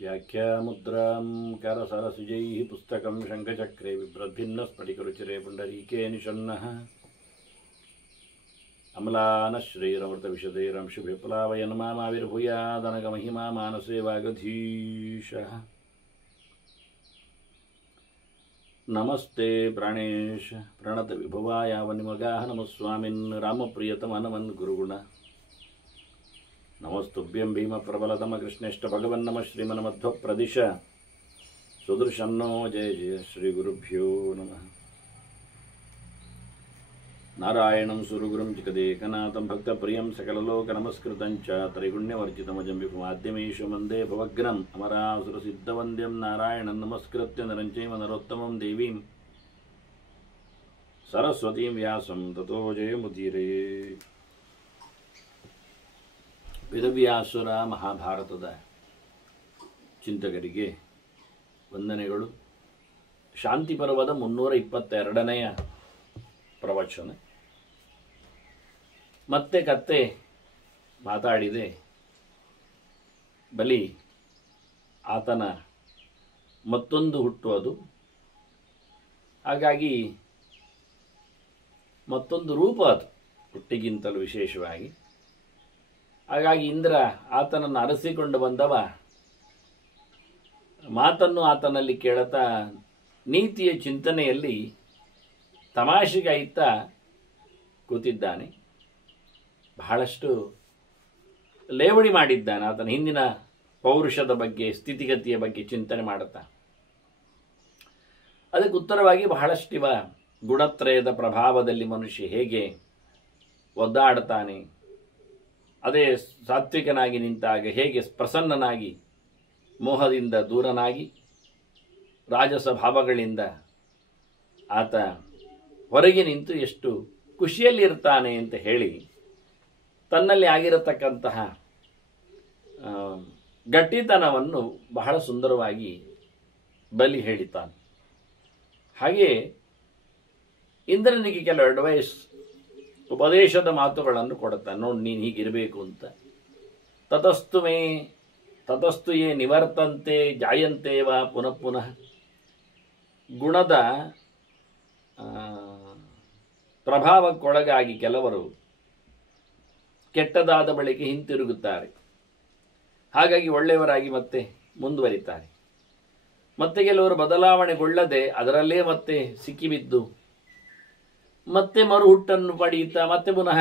व्याख्यामुद्रां करसरसिजैः पुस्तकं शङ्खचक्रे बिभ्रद्भिन्नस्फटिकरुचिरे पुण्डरीके निषण्णः अमलानः श्रीरमृतविशदैरंशुभिप्लावयन् मामाविर्भूयादनगमहिमा मानसे वागधीशः नमस्ते प्राणेश प्रणतविभवाय वनिमगाः नमः स्वामिन् रामप्रियतमनमन् गुरुगुण नमस्तुभ्यं भीमप्रबलतम कृष्णेष्ट भगवन् नमः श्रीमन्मध्वप्रदिश सुदर्शन्नो जय जय श्रीगुरुभ्यो नमः नारायणं सुरगुरुं चिकदेकनाथं भक्तप्रियं सकललोकनमस्कृतं च त्रैगुण्यवर्जितमजं विपुमाद्यमीशं वन्दे भवग्नम् अमरासुरसिद्धवन्द्यं नारायणं नमस्कृत्य नरं चैव नरोत्तमं देवीं सरस्वतीं व्यासं ततो जयमुदीरये. ವೇದವ್ಯಾಸುರ ಮಹಾಭಾರತದ ಚಿಂತಕರಿಗೆ ವಂದನೆಗಳು. ಶಾಂತಿ ಪರ್ವದ 322ನೆಯ ಪ್ರವಚನ. ಮತ್ತೆ ಕತ್ತೆ ಮಾತಾಡಿದೆ. ಬಲಿ ಆತನ ಮತ್ತೊಂದು ಹುಟ್ಟು ಅದು. ಹಾಗಾಗಿ ಮತ್ತೊಂದು ರೂಪ ಅದು ಹುಟ್ಟಿಗಿಂತಲೂ ವಿಶೇಷವಾಗಿ. ಹಾಗಾಗಿ ಇಂದ್ರ ಆತನನ್ನು ಅರಸಿಕೊಂಡು ಬಂದವ ಮಾತನ್ನು ಆತನಲ್ಲಿ ಕೇಳುತ್ತಾ ನೀತಿಯ ಚಿಂತನೆಯಲ್ಲಿ ತಮಾಷೆಗಾಯಿತಾ ಕೂತಿದ್ದಾನೆ. ಬಹಳಷ್ಟು ಲೇವಡಿ ಮಾಡಿದ್ದಾನೆ. ಆತನ ಹಿಂದಿನ ಪೌರುಷದ ಬಗ್ಗೆ, ಸ್ಥಿತಿಗತಿಯ ಬಗ್ಗೆ ಚಿಂತನೆ ಮಾಡುತ್ತಾ ಅದಕ್ಕೆ ಉತ್ತರವಾಗಿ ಬಹಳಷ್ಟಿವ ಗುಣತ್ರಯದ ಪ್ರಭಾವದಲ್ಲಿ ಮನುಷ್ಯ ಹೇಗೆ ಒದ್ದಾಡ್ತಾನೆ, ಅದೇ ಸಾತ್ವಿಕನಾಗಿ ನಿಂತಾಗ ಹೇಗೆ ಪ್ರಸನ್ನನಾಗಿ ಮೋಹದಿಂದ ದೂರನಾಗಿ ರಾಜಸ ಭಾವಗಳಿಂದ ಆತ ಹೊರಗೆ ನಿಂತು ಎಷ್ಟು ಖುಷಿಯಲ್ಲಿರ್ತಾನೆ ಅಂತ ಹೇಳಿ ತನ್ನಲ್ಲಿ ಆಗಿರತಕ್ಕಂತಹ ಗಟ್ಟಿತನವನ್ನು ಬಹಳ ಸುಂದರವಾಗಿ ಬಲಿ ಹೇಳಿತಾನೆ. ಹಾಗೆ ಇಂದ್ರನಿಗೆ ಕೆಲವು ಅಡ್ವೈಸ್, ಉಪದೇಶದ ಮಾತುಗಳನ್ನು ಕೊಡುತ್ತಾನೆ. ನೋಡಿ, ನೀನು ಹೀಗಿರಬೇಕು ಅಂತ. ತತಸ್ತು ಯೇ ನಿವರ್ತಂತೆ ಜಾಯಂತೇವ ಪುನಃ ಪುನಃ. ಗುಣದ ಪ್ರಭಾವಕ್ಕೊಳಗಾಗಿ ಕೆಲವರು ಕೆಟ್ಟದಾದ ಬಳಿಕ ಹಿಂತಿರುಗುತ್ತಾರೆ. ಹಾಗಾಗಿ ಒಳ್ಳೆಯವರಾಗಿ ಮತ್ತೆ ಮುಂದುವರಿತಾರೆ. ಮತ್ತೆ ಕೆಲವರು ಬದಲಾವಣೆಗೊಳ್ಳದೆ ಅದರಲ್ಲೇ ಮತ್ತೆ ಸಿಕ್ಕಿಬಿದ್ದು ಮತ್ತೆ ಮರು ಹುಟ್ಟನ್ನು ಪಡೆಯುತ್ತಾ ಮತ್ತೆ ಪುನಃ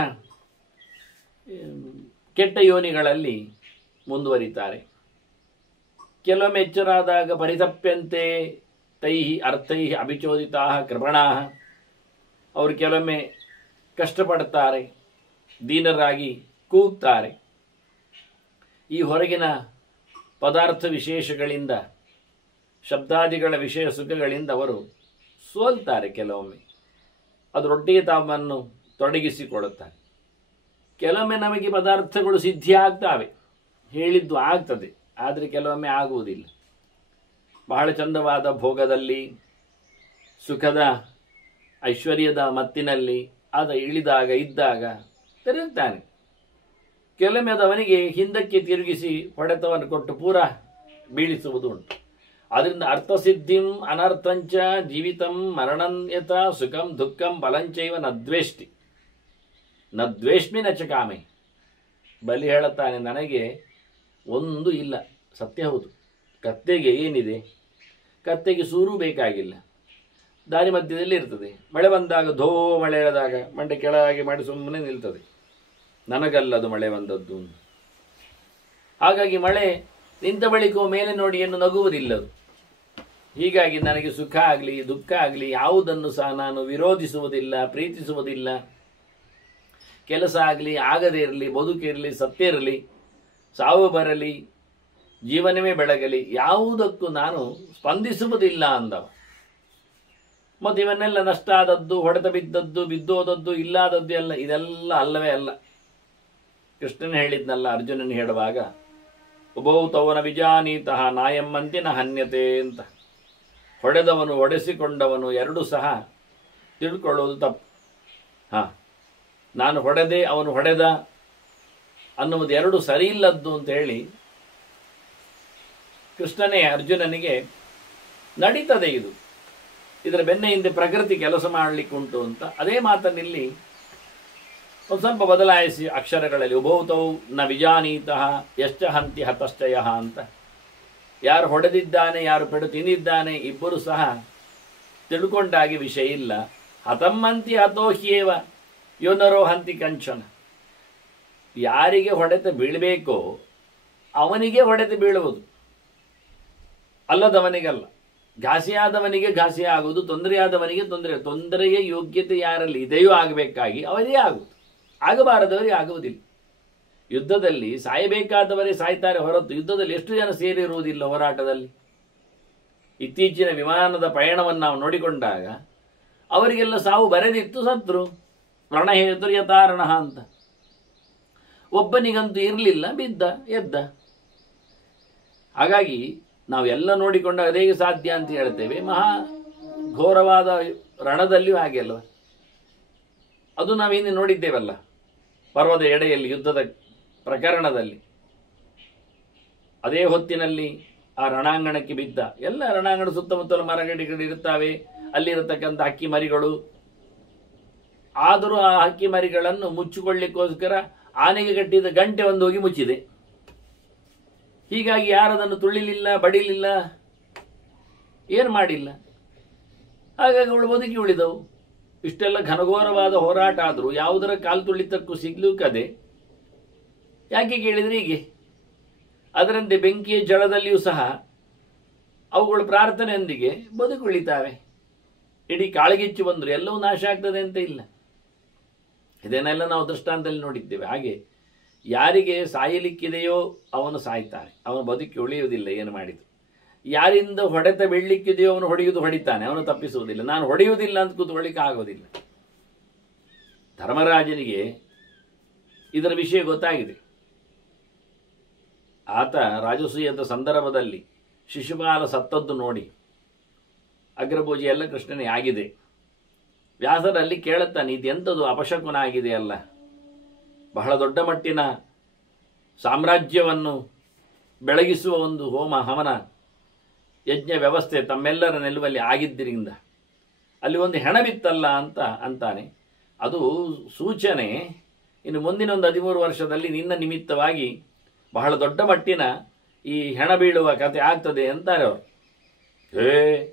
ಕೆಟ್ಟ ಯೋನಿಗಳಲ್ಲಿ ಮುಂದುವರಿತಾರೆ. ಕೆಲವೊಮ್ಮೆ ಎಚ್ಚರಾದಾಗ ಪರಿತಪ್ಯಂತೆ ತೈಹಿ ಅರ್ಥೈ ಅಭಿಚೋದಿತಾ ಕೃಪಣಾ. ಅವರು ಕೆಲವೊಮ್ಮೆ ಕಷ್ಟಪಡುತ್ತಾರೆ, ದೀನರಾಗಿ ಕೂಗ್ತಾರೆ. ಈ ಹೊರಗಿನ ಪದಾರ್ಥ ವಿಶೇಷಗಳಿಂದ, ಶಬ್ದಾದಿಗಳ ವಿಷಯ ಸುಖಗಳಿಂದ ಅವರು ಸೋಲ್ತಾರೆ. ಕೆಲವೊಮ್ಮೆ ಅದರೊಟ್ಟಿಗೆ ತಾವನ್ನು ತೊಡಗಿಸಿಕೊಳ್ಳುತ್ತಾರೆ. ಕೆಲವೊಮ್ಮೆ ನಮಗೆ ಪದಾರ್ಥಗಳು ಸಿದ್ಧಿ ಆಗ್ತವೆ, ಹೇಳಿದ್ದು ಆಗ್ತದೆ, ಆದರೆ ಕೆಲವೊಮ್ಮೆ ಆಗುವುದಿಲ್ಲ. ಬಹಳ ಚಂದವಾದ ಭೋಗದಲ್ಲಿ, ಸುಖದ ಐಶ್ವರ್ಯದ ಮತ್ತಿನಲ್ಲಿ ಆದ ಇದ್ದಾಗ ತಿರುಗ್ತಾನೆ. ಕೆಲವೊಮ್ಮೆ ಅದವನಿಗೆ ಹಿಂದಕ್ಕೆ ತಿರುಗಿಸಿ ಹೊಡೆತವನ್ನು ಕೊಟ್ಟು ಪೂರ ಬೀಳಿಸುವುದು ಉಂಟು. ಅದರಿಂದ ಅರ್ಥಸಿದ್ಧಿಂ ಅನರ್ಥಂಚ ಜೀವಿತಂ ಮರಣನ್ಯತ ಸುಖಂ ದುಃಖಂ ಬಲಂಚೈವ ನದ್ವೇಷ್ಟಿ ನದ್ವೇಷ್ಮಿ ನಚಕಾಮೆ. ಬಲಿ ಹೇಳುತ್ತಾನೆ, ನನಗೆ ಒಂದು ಇಲ್ಲ. ಸತ್ಯ ಹೌದು. ಕತ್ತೆಗೆ ಏನಿದೆ? ಕತ್ತೆಗೆ ಸೂರು ಬೇಕಾಗಿಲ್ಲ, ದಾರಿ ಮಧ್ಯದಲ್ಲಿ ಇರ್ತದೆ. ಮಳೆ ಬಂದಾಗ ಧೋ ಮಳೆ ಎಳೆದಾಗ ಮಂಡೆ ಕೆಳಗೆ ಮಾಡಿ ಸುಮ್ಮನೆ ನಿಲ್ತದೆ. ನನಗಲ್ಲದು ಮಳೆ ಬಂದದ್ದು. ಹಾಗಾಗಿ ಮಳೆ ನಿಂತ ಬಳಿಕೋ ಮೇಲೆ ನೋಡಿ ಏನು ನಗುವುದಿಲ್ಲದು. ಹೀಗಾಗಿ ನನಗೆ ಸುಖ ಆಗಲಿ ದುಃಖ ಆಗಲಿ ಯಾವುದನ್ನು ಸಹ ನಾನು ವಿರೋಧಿಸುವುದಿಲ್ಲ, ಪ್ರೀತಿಸುವುದಿಲ್ಲ. ಕೆಲಸ ಆಗಲಿ ಆಗದೇ ಇರಲಿ, ಬದುಕಿರಲಿ ಸತ್ತಿರಲಿ, ಸಾವು ಬರಲಿ, ಜೀವನವೇ ಬೆಳಗಲಿ, ಯಾವುದಕ್ಕೂ ನಾನು ಸ್ಪಂದಿಸುವುದಿಲ್ಲ ಅಂದವ. ಮತ್ತು ಇವನ್ನೆಲ್ಲ ನಷ್ಟ ಆದದ್ದು, ಹೊಡೆತ ಬಿದ್ದದ್ದು, ಬಿದ್ದೋದದ್ದು, ಇಲ್ಲಾದದ್ದು ಎಲ್ಲ ಇದೆಲ್ಲ ಅಲ್ಲವೇ ಅಲ್ಲ. ಕೃಷ್ಣನ ಹೇಳಿದ್ನಲ್ಲ ಅರ್ಜುನನ ಹೇಳುವಾಗ, ಉಭೌತವನ ವಿಜಾನೀತಃ ನಾಯಮ್ಮಂತಿನ ಹನ್ಯತೆ ಅಂತ. ಹೊಡೆದವನು ಒಡೆಸಿಕೊಂಡವನು ಎರಡೂ ಸಹ ತಿಳ್ಕೊಳ್ಳೋದು ತಪ್ಪು. ನಾನು ಹೊಡೆದೆ, ಅವನು ಹೊಡೆದ ಅನ್ನುವುದು ಎರಡು ಸರಿ ಇಲ್ಲದ್ದು ಅಂತ ಹೇಳಿ ಕೃಷ್ಣನೇ ಅರ್ಜುನನಿಗೆ ನಡೀತದೆ ಇದು, ಇದರ ಬೆನ್ನ ಹಿಂದೆ ಪ್ರಕೃತಿ ಕೆಲಸ ಮಾಡಲಿಕ್ಕುಂಟು ಅಂತ. ಅದೇ ಮಾತನ್ನಿಲ್ಲಿ ಒಂದು ಸ್ವಲ್ಪ ಬದಲಾಯಿಸಿ ಅಕ್ಷರಗಳಲ್ಲಿ ಉಭೌತೌ ನ ವಿಜಾನೀತಃ ಯಶ್ಚ ಹಂತಿ ಹತಶ್ಚಯ ಅಂತ. ಯಾರು ಹೊಡೆದಿದ್ದಾನೆ, ಯಾರು ಪೆಡು ತಿಂದಿದ್ದಾನೆ, ಇಬ್ಬರು ಸಹ ತಿಳ್ಕೊಂಡಾಗಿ ವಿಷಯ ಇಲ್ಲ. ಹತಮ್ಮಂತಿ ಹತೋಹ್ಯೇವ ಯೋನರೋ ಹಂತಿ ಕಂಚನ. ಯಾರಿಗೆ ಹೊಡೆತ ಬೀಳಬೇಕೋ ಅವನಿಗೆ ಹೊಡೆತ ಬೀಳುವುದು, ಅಲ್ಲದವನಿಗಲ್ಲ. ಘಾಸಿಯಾದವನಿಗೆ ಘಾಸಿ ಆಗುವುದು, ತೊಂದರೆಯಾದವನಿಗೆ ತೊಂದರೆಯ ಯೋಗ್ಯತೆ ಯಾರಲ್ಲಿ ಇದೆಯೋ ಆಗಬೇಕಾಗಿ ಅವರಿಗೆ ಆಗುವುದು, ಆಗಬಾರದವರಿಗೆ ಆಗುವುದಿಲ್ಲ. ಯುದ್ಧದಲ್ಲಿ ಸಾಯಬೇಕಾದವರೇ ಸಾಯ್ತಾರೆ ಹೊರತು ಯುದ್ಧದಲ್ಲಿ ಎಷ್ಟು ಜನ ಸೇರಿರುವುದಿಲ್ಲ ಹೋರಾಟದಲ್ಲಿ. ಇತ್ತೀಚಿನ ವಿಮಾನದ ಪಯಣವನ್ನು ನಾವು ನೋಡಿಕೊಂಡಾಗ ಅವರಿಗೆಲ್ಲ ಸಾವು ಬರೆದಿತ್ತು, ಸತ್ರು. ರಣಹೇತುರ್ ಯಥಾರಣ ಅಂತ. ಒಬ್ಬನಿಗಂತೂ ಇರಲಿಲ್ಲ, ಬಿದ್ದ ಎದ್ದ. ಹಾಗಾಗಿ ನಾವೆಲ್ಲ ನೋಡಿಕೊಂಡ ಅದೇಗೆ ಸಾಧ್ಯ ಅಂತ ಹೇಳ್ತೇವೆ. ಮಹಾ ಘೋರವಾದ ರಣದಲ್ಲಿಯೂ ಹಾಗೆ ಅಲ್ವ, ಅದು ನಾವಿನ್ನು ನೋಡಿದ್ದೇವಲ್ಲ ಪರ್ವದ ಎಡೆಯಲ್ಲಿ ಯುದ್ಧದ ಪ್ರಕರಣದಲ್ಲಿ. ಅದೇ ಹೊತ್ತಿನಲ್ಲಿ ಆ ರಣಾಂಗಣಕ್ಕೆ ಬಿದ್ದ ಎಲ್ಲ ರಣಾಂಗಣ ಸುತ್ತಮುತ್ತಲ ಮರಗಿಡಗಳು ಇರುತ್ತವೆ, ಅಲ್ಲಿರತಕ್ಕಂಥ ಹಕ್ಕಿ ಮರಿಗಳು. ಆದರೂ ಆ ಹಕ್ಕಿ ಮರಿಗಳನ್ನು ಮುಚ್ಚಿಕೊಳ್ಳಿಕ್ಕೋಸ್ಕರ ಆನೆಗೆ ಕಟ್ಟಿದ ಗಂಟೆ ಒಂದು ಹೋಗಿ ಮುಚ್ಚಿದೆ. ಹೀಗಾಗಿ ಯಾರದನ್ನು ತುಳಿಲಿಲ್ಲ, ಬಡಿಲಿಲ್ಲ, ಏನು ಮಾಡಿಲ್ಲ. ಹಾಗಾಗಿ ಅವಳು ಬದುಕಿ ಉಳಿದವು. ಇಷ್ಟೆಲ್ಲ ಘನಘೋರವಾದ ಹೋರಾಟ ಆದರೂ ಯಾವುದರ ಕಾಲು ತುಳಿತಕ್ಕೂ ಸಿಗ್ಲಿಕ್ಕದೆ. ಯಾಕೆ ಕೇಳಿದರೆ ಹೀಗೆ. ಅದರಂತೆ ಬೆಂಕಿಯ ಜಳದಲ್ಲಿಯೂ ಸಹ ಅವುಗಳು ಪ್ರಾರ್ಥನೆಯೊಂದಿಗೆ ಬದುಕುಳಿತಾವೆ. ಇಡೀ ಕಾಳಗಿಚ್ಚು ಬಂದರೂ ಎಲ್ಲವೂ ನಾಶ ಆಗ್ತದೆ ಅಂತ ಇಲ್ಲ. ಇದನ್ನೆಲ್ಲ ನಾವು ದೃಷ್ಟಾಂತದಲ್ಲಿ ನೋಡಿದ್ದೇವೆ. ಹಾಗೆ ಯಾರಿಗೆ ಸಾಯಲಿಕ್ಕಿದೆಯೋ ಅವನು ಸಾಯ್ತಾನೆ, ಅವನು ಬದುಕಿ ಉಳಿಯುವುದಿಲ್ಲ ಏನು ಮಾಡಿದ್ರು. ಯಾರಿಂದ ಹೊಡೆತ ಬೀಳಲಿಕ್ಕಿದೆಯೋ ಅವನು ಹೊಡೆತಾನೆ, ಅವನು ತಪ್ಪಿಸುವುದಿಲ್ಲ. ನಾನು ಹೊಡೆಯುವುದಿಲ್ಲ ಅಂತ ಕೂತ್ಕೊಳ್ಳಿಕ್ಕೆ ಆಗೋದಿಲ್ಲ. ಧರ್ಮರಾಜನಿಗೆ ಇದರ ವಿಷಯ ಗೊತ್ತಾಗಿದೆ. ಆತ ರಾಜಸೂಯದ ಸಂದರ್ಭದಲ್ಲಿ ಶಿಶುಪಾಲ ಸತ್ತದ್ದು ನೋಡಿ ಅಗ್ರಪೂಜೆ ಎಲ್ಲ ಕೃಷ್ಣನೇ ಆಗಿದೆ. ವ್ಯಾಸರಲ್ಲಿ ಕೇಳುತ್ತಾನೆ, ಇದೆಂಥದ್ದು ಅಪಶಕುನ ಆಗಿದೆ ಅಲ್ಲ. ಬಹಳ ದೊಡ್ಡ ಮಟ್ಟಿನ ಸಾಮ್ರಾಜ್ಯವನ್ನು ಬೆಳಗಿಸುವ ಒಂದು ಹೋಮ ಹವನ ಯಜ್ಞ ವ್ಯವಸ್ಥೆ ತಮ್ಮೆಲ್ಲರ ನಿಲುವಲ್ಲಿ ಆಗಿದ್ದರಿಂದ ಅಲ್ಲಿ ಒಂದು ಹೆಣ ಬಿತ್ತಲ್ಲ ಅಂತ ಅಂತಾನೆ. ಅದು ಸೂಚನೆ ಇನ್ನು ಮುಂದಿನ ಒಂದು 13 ವರ್ಷದಲ್ಲಿ ನಿನ್ನ ನಿಮಿತ್ತವಾಗಿ ಬಹಳ ದೊಡ್ಡ ಮಟ್ಟಿನ ಈ ಹೆಣ ಬೀಳುವ ಕತೆ ಆಗ್ತದೆ ಅಂತಾರೆ ಅವರು.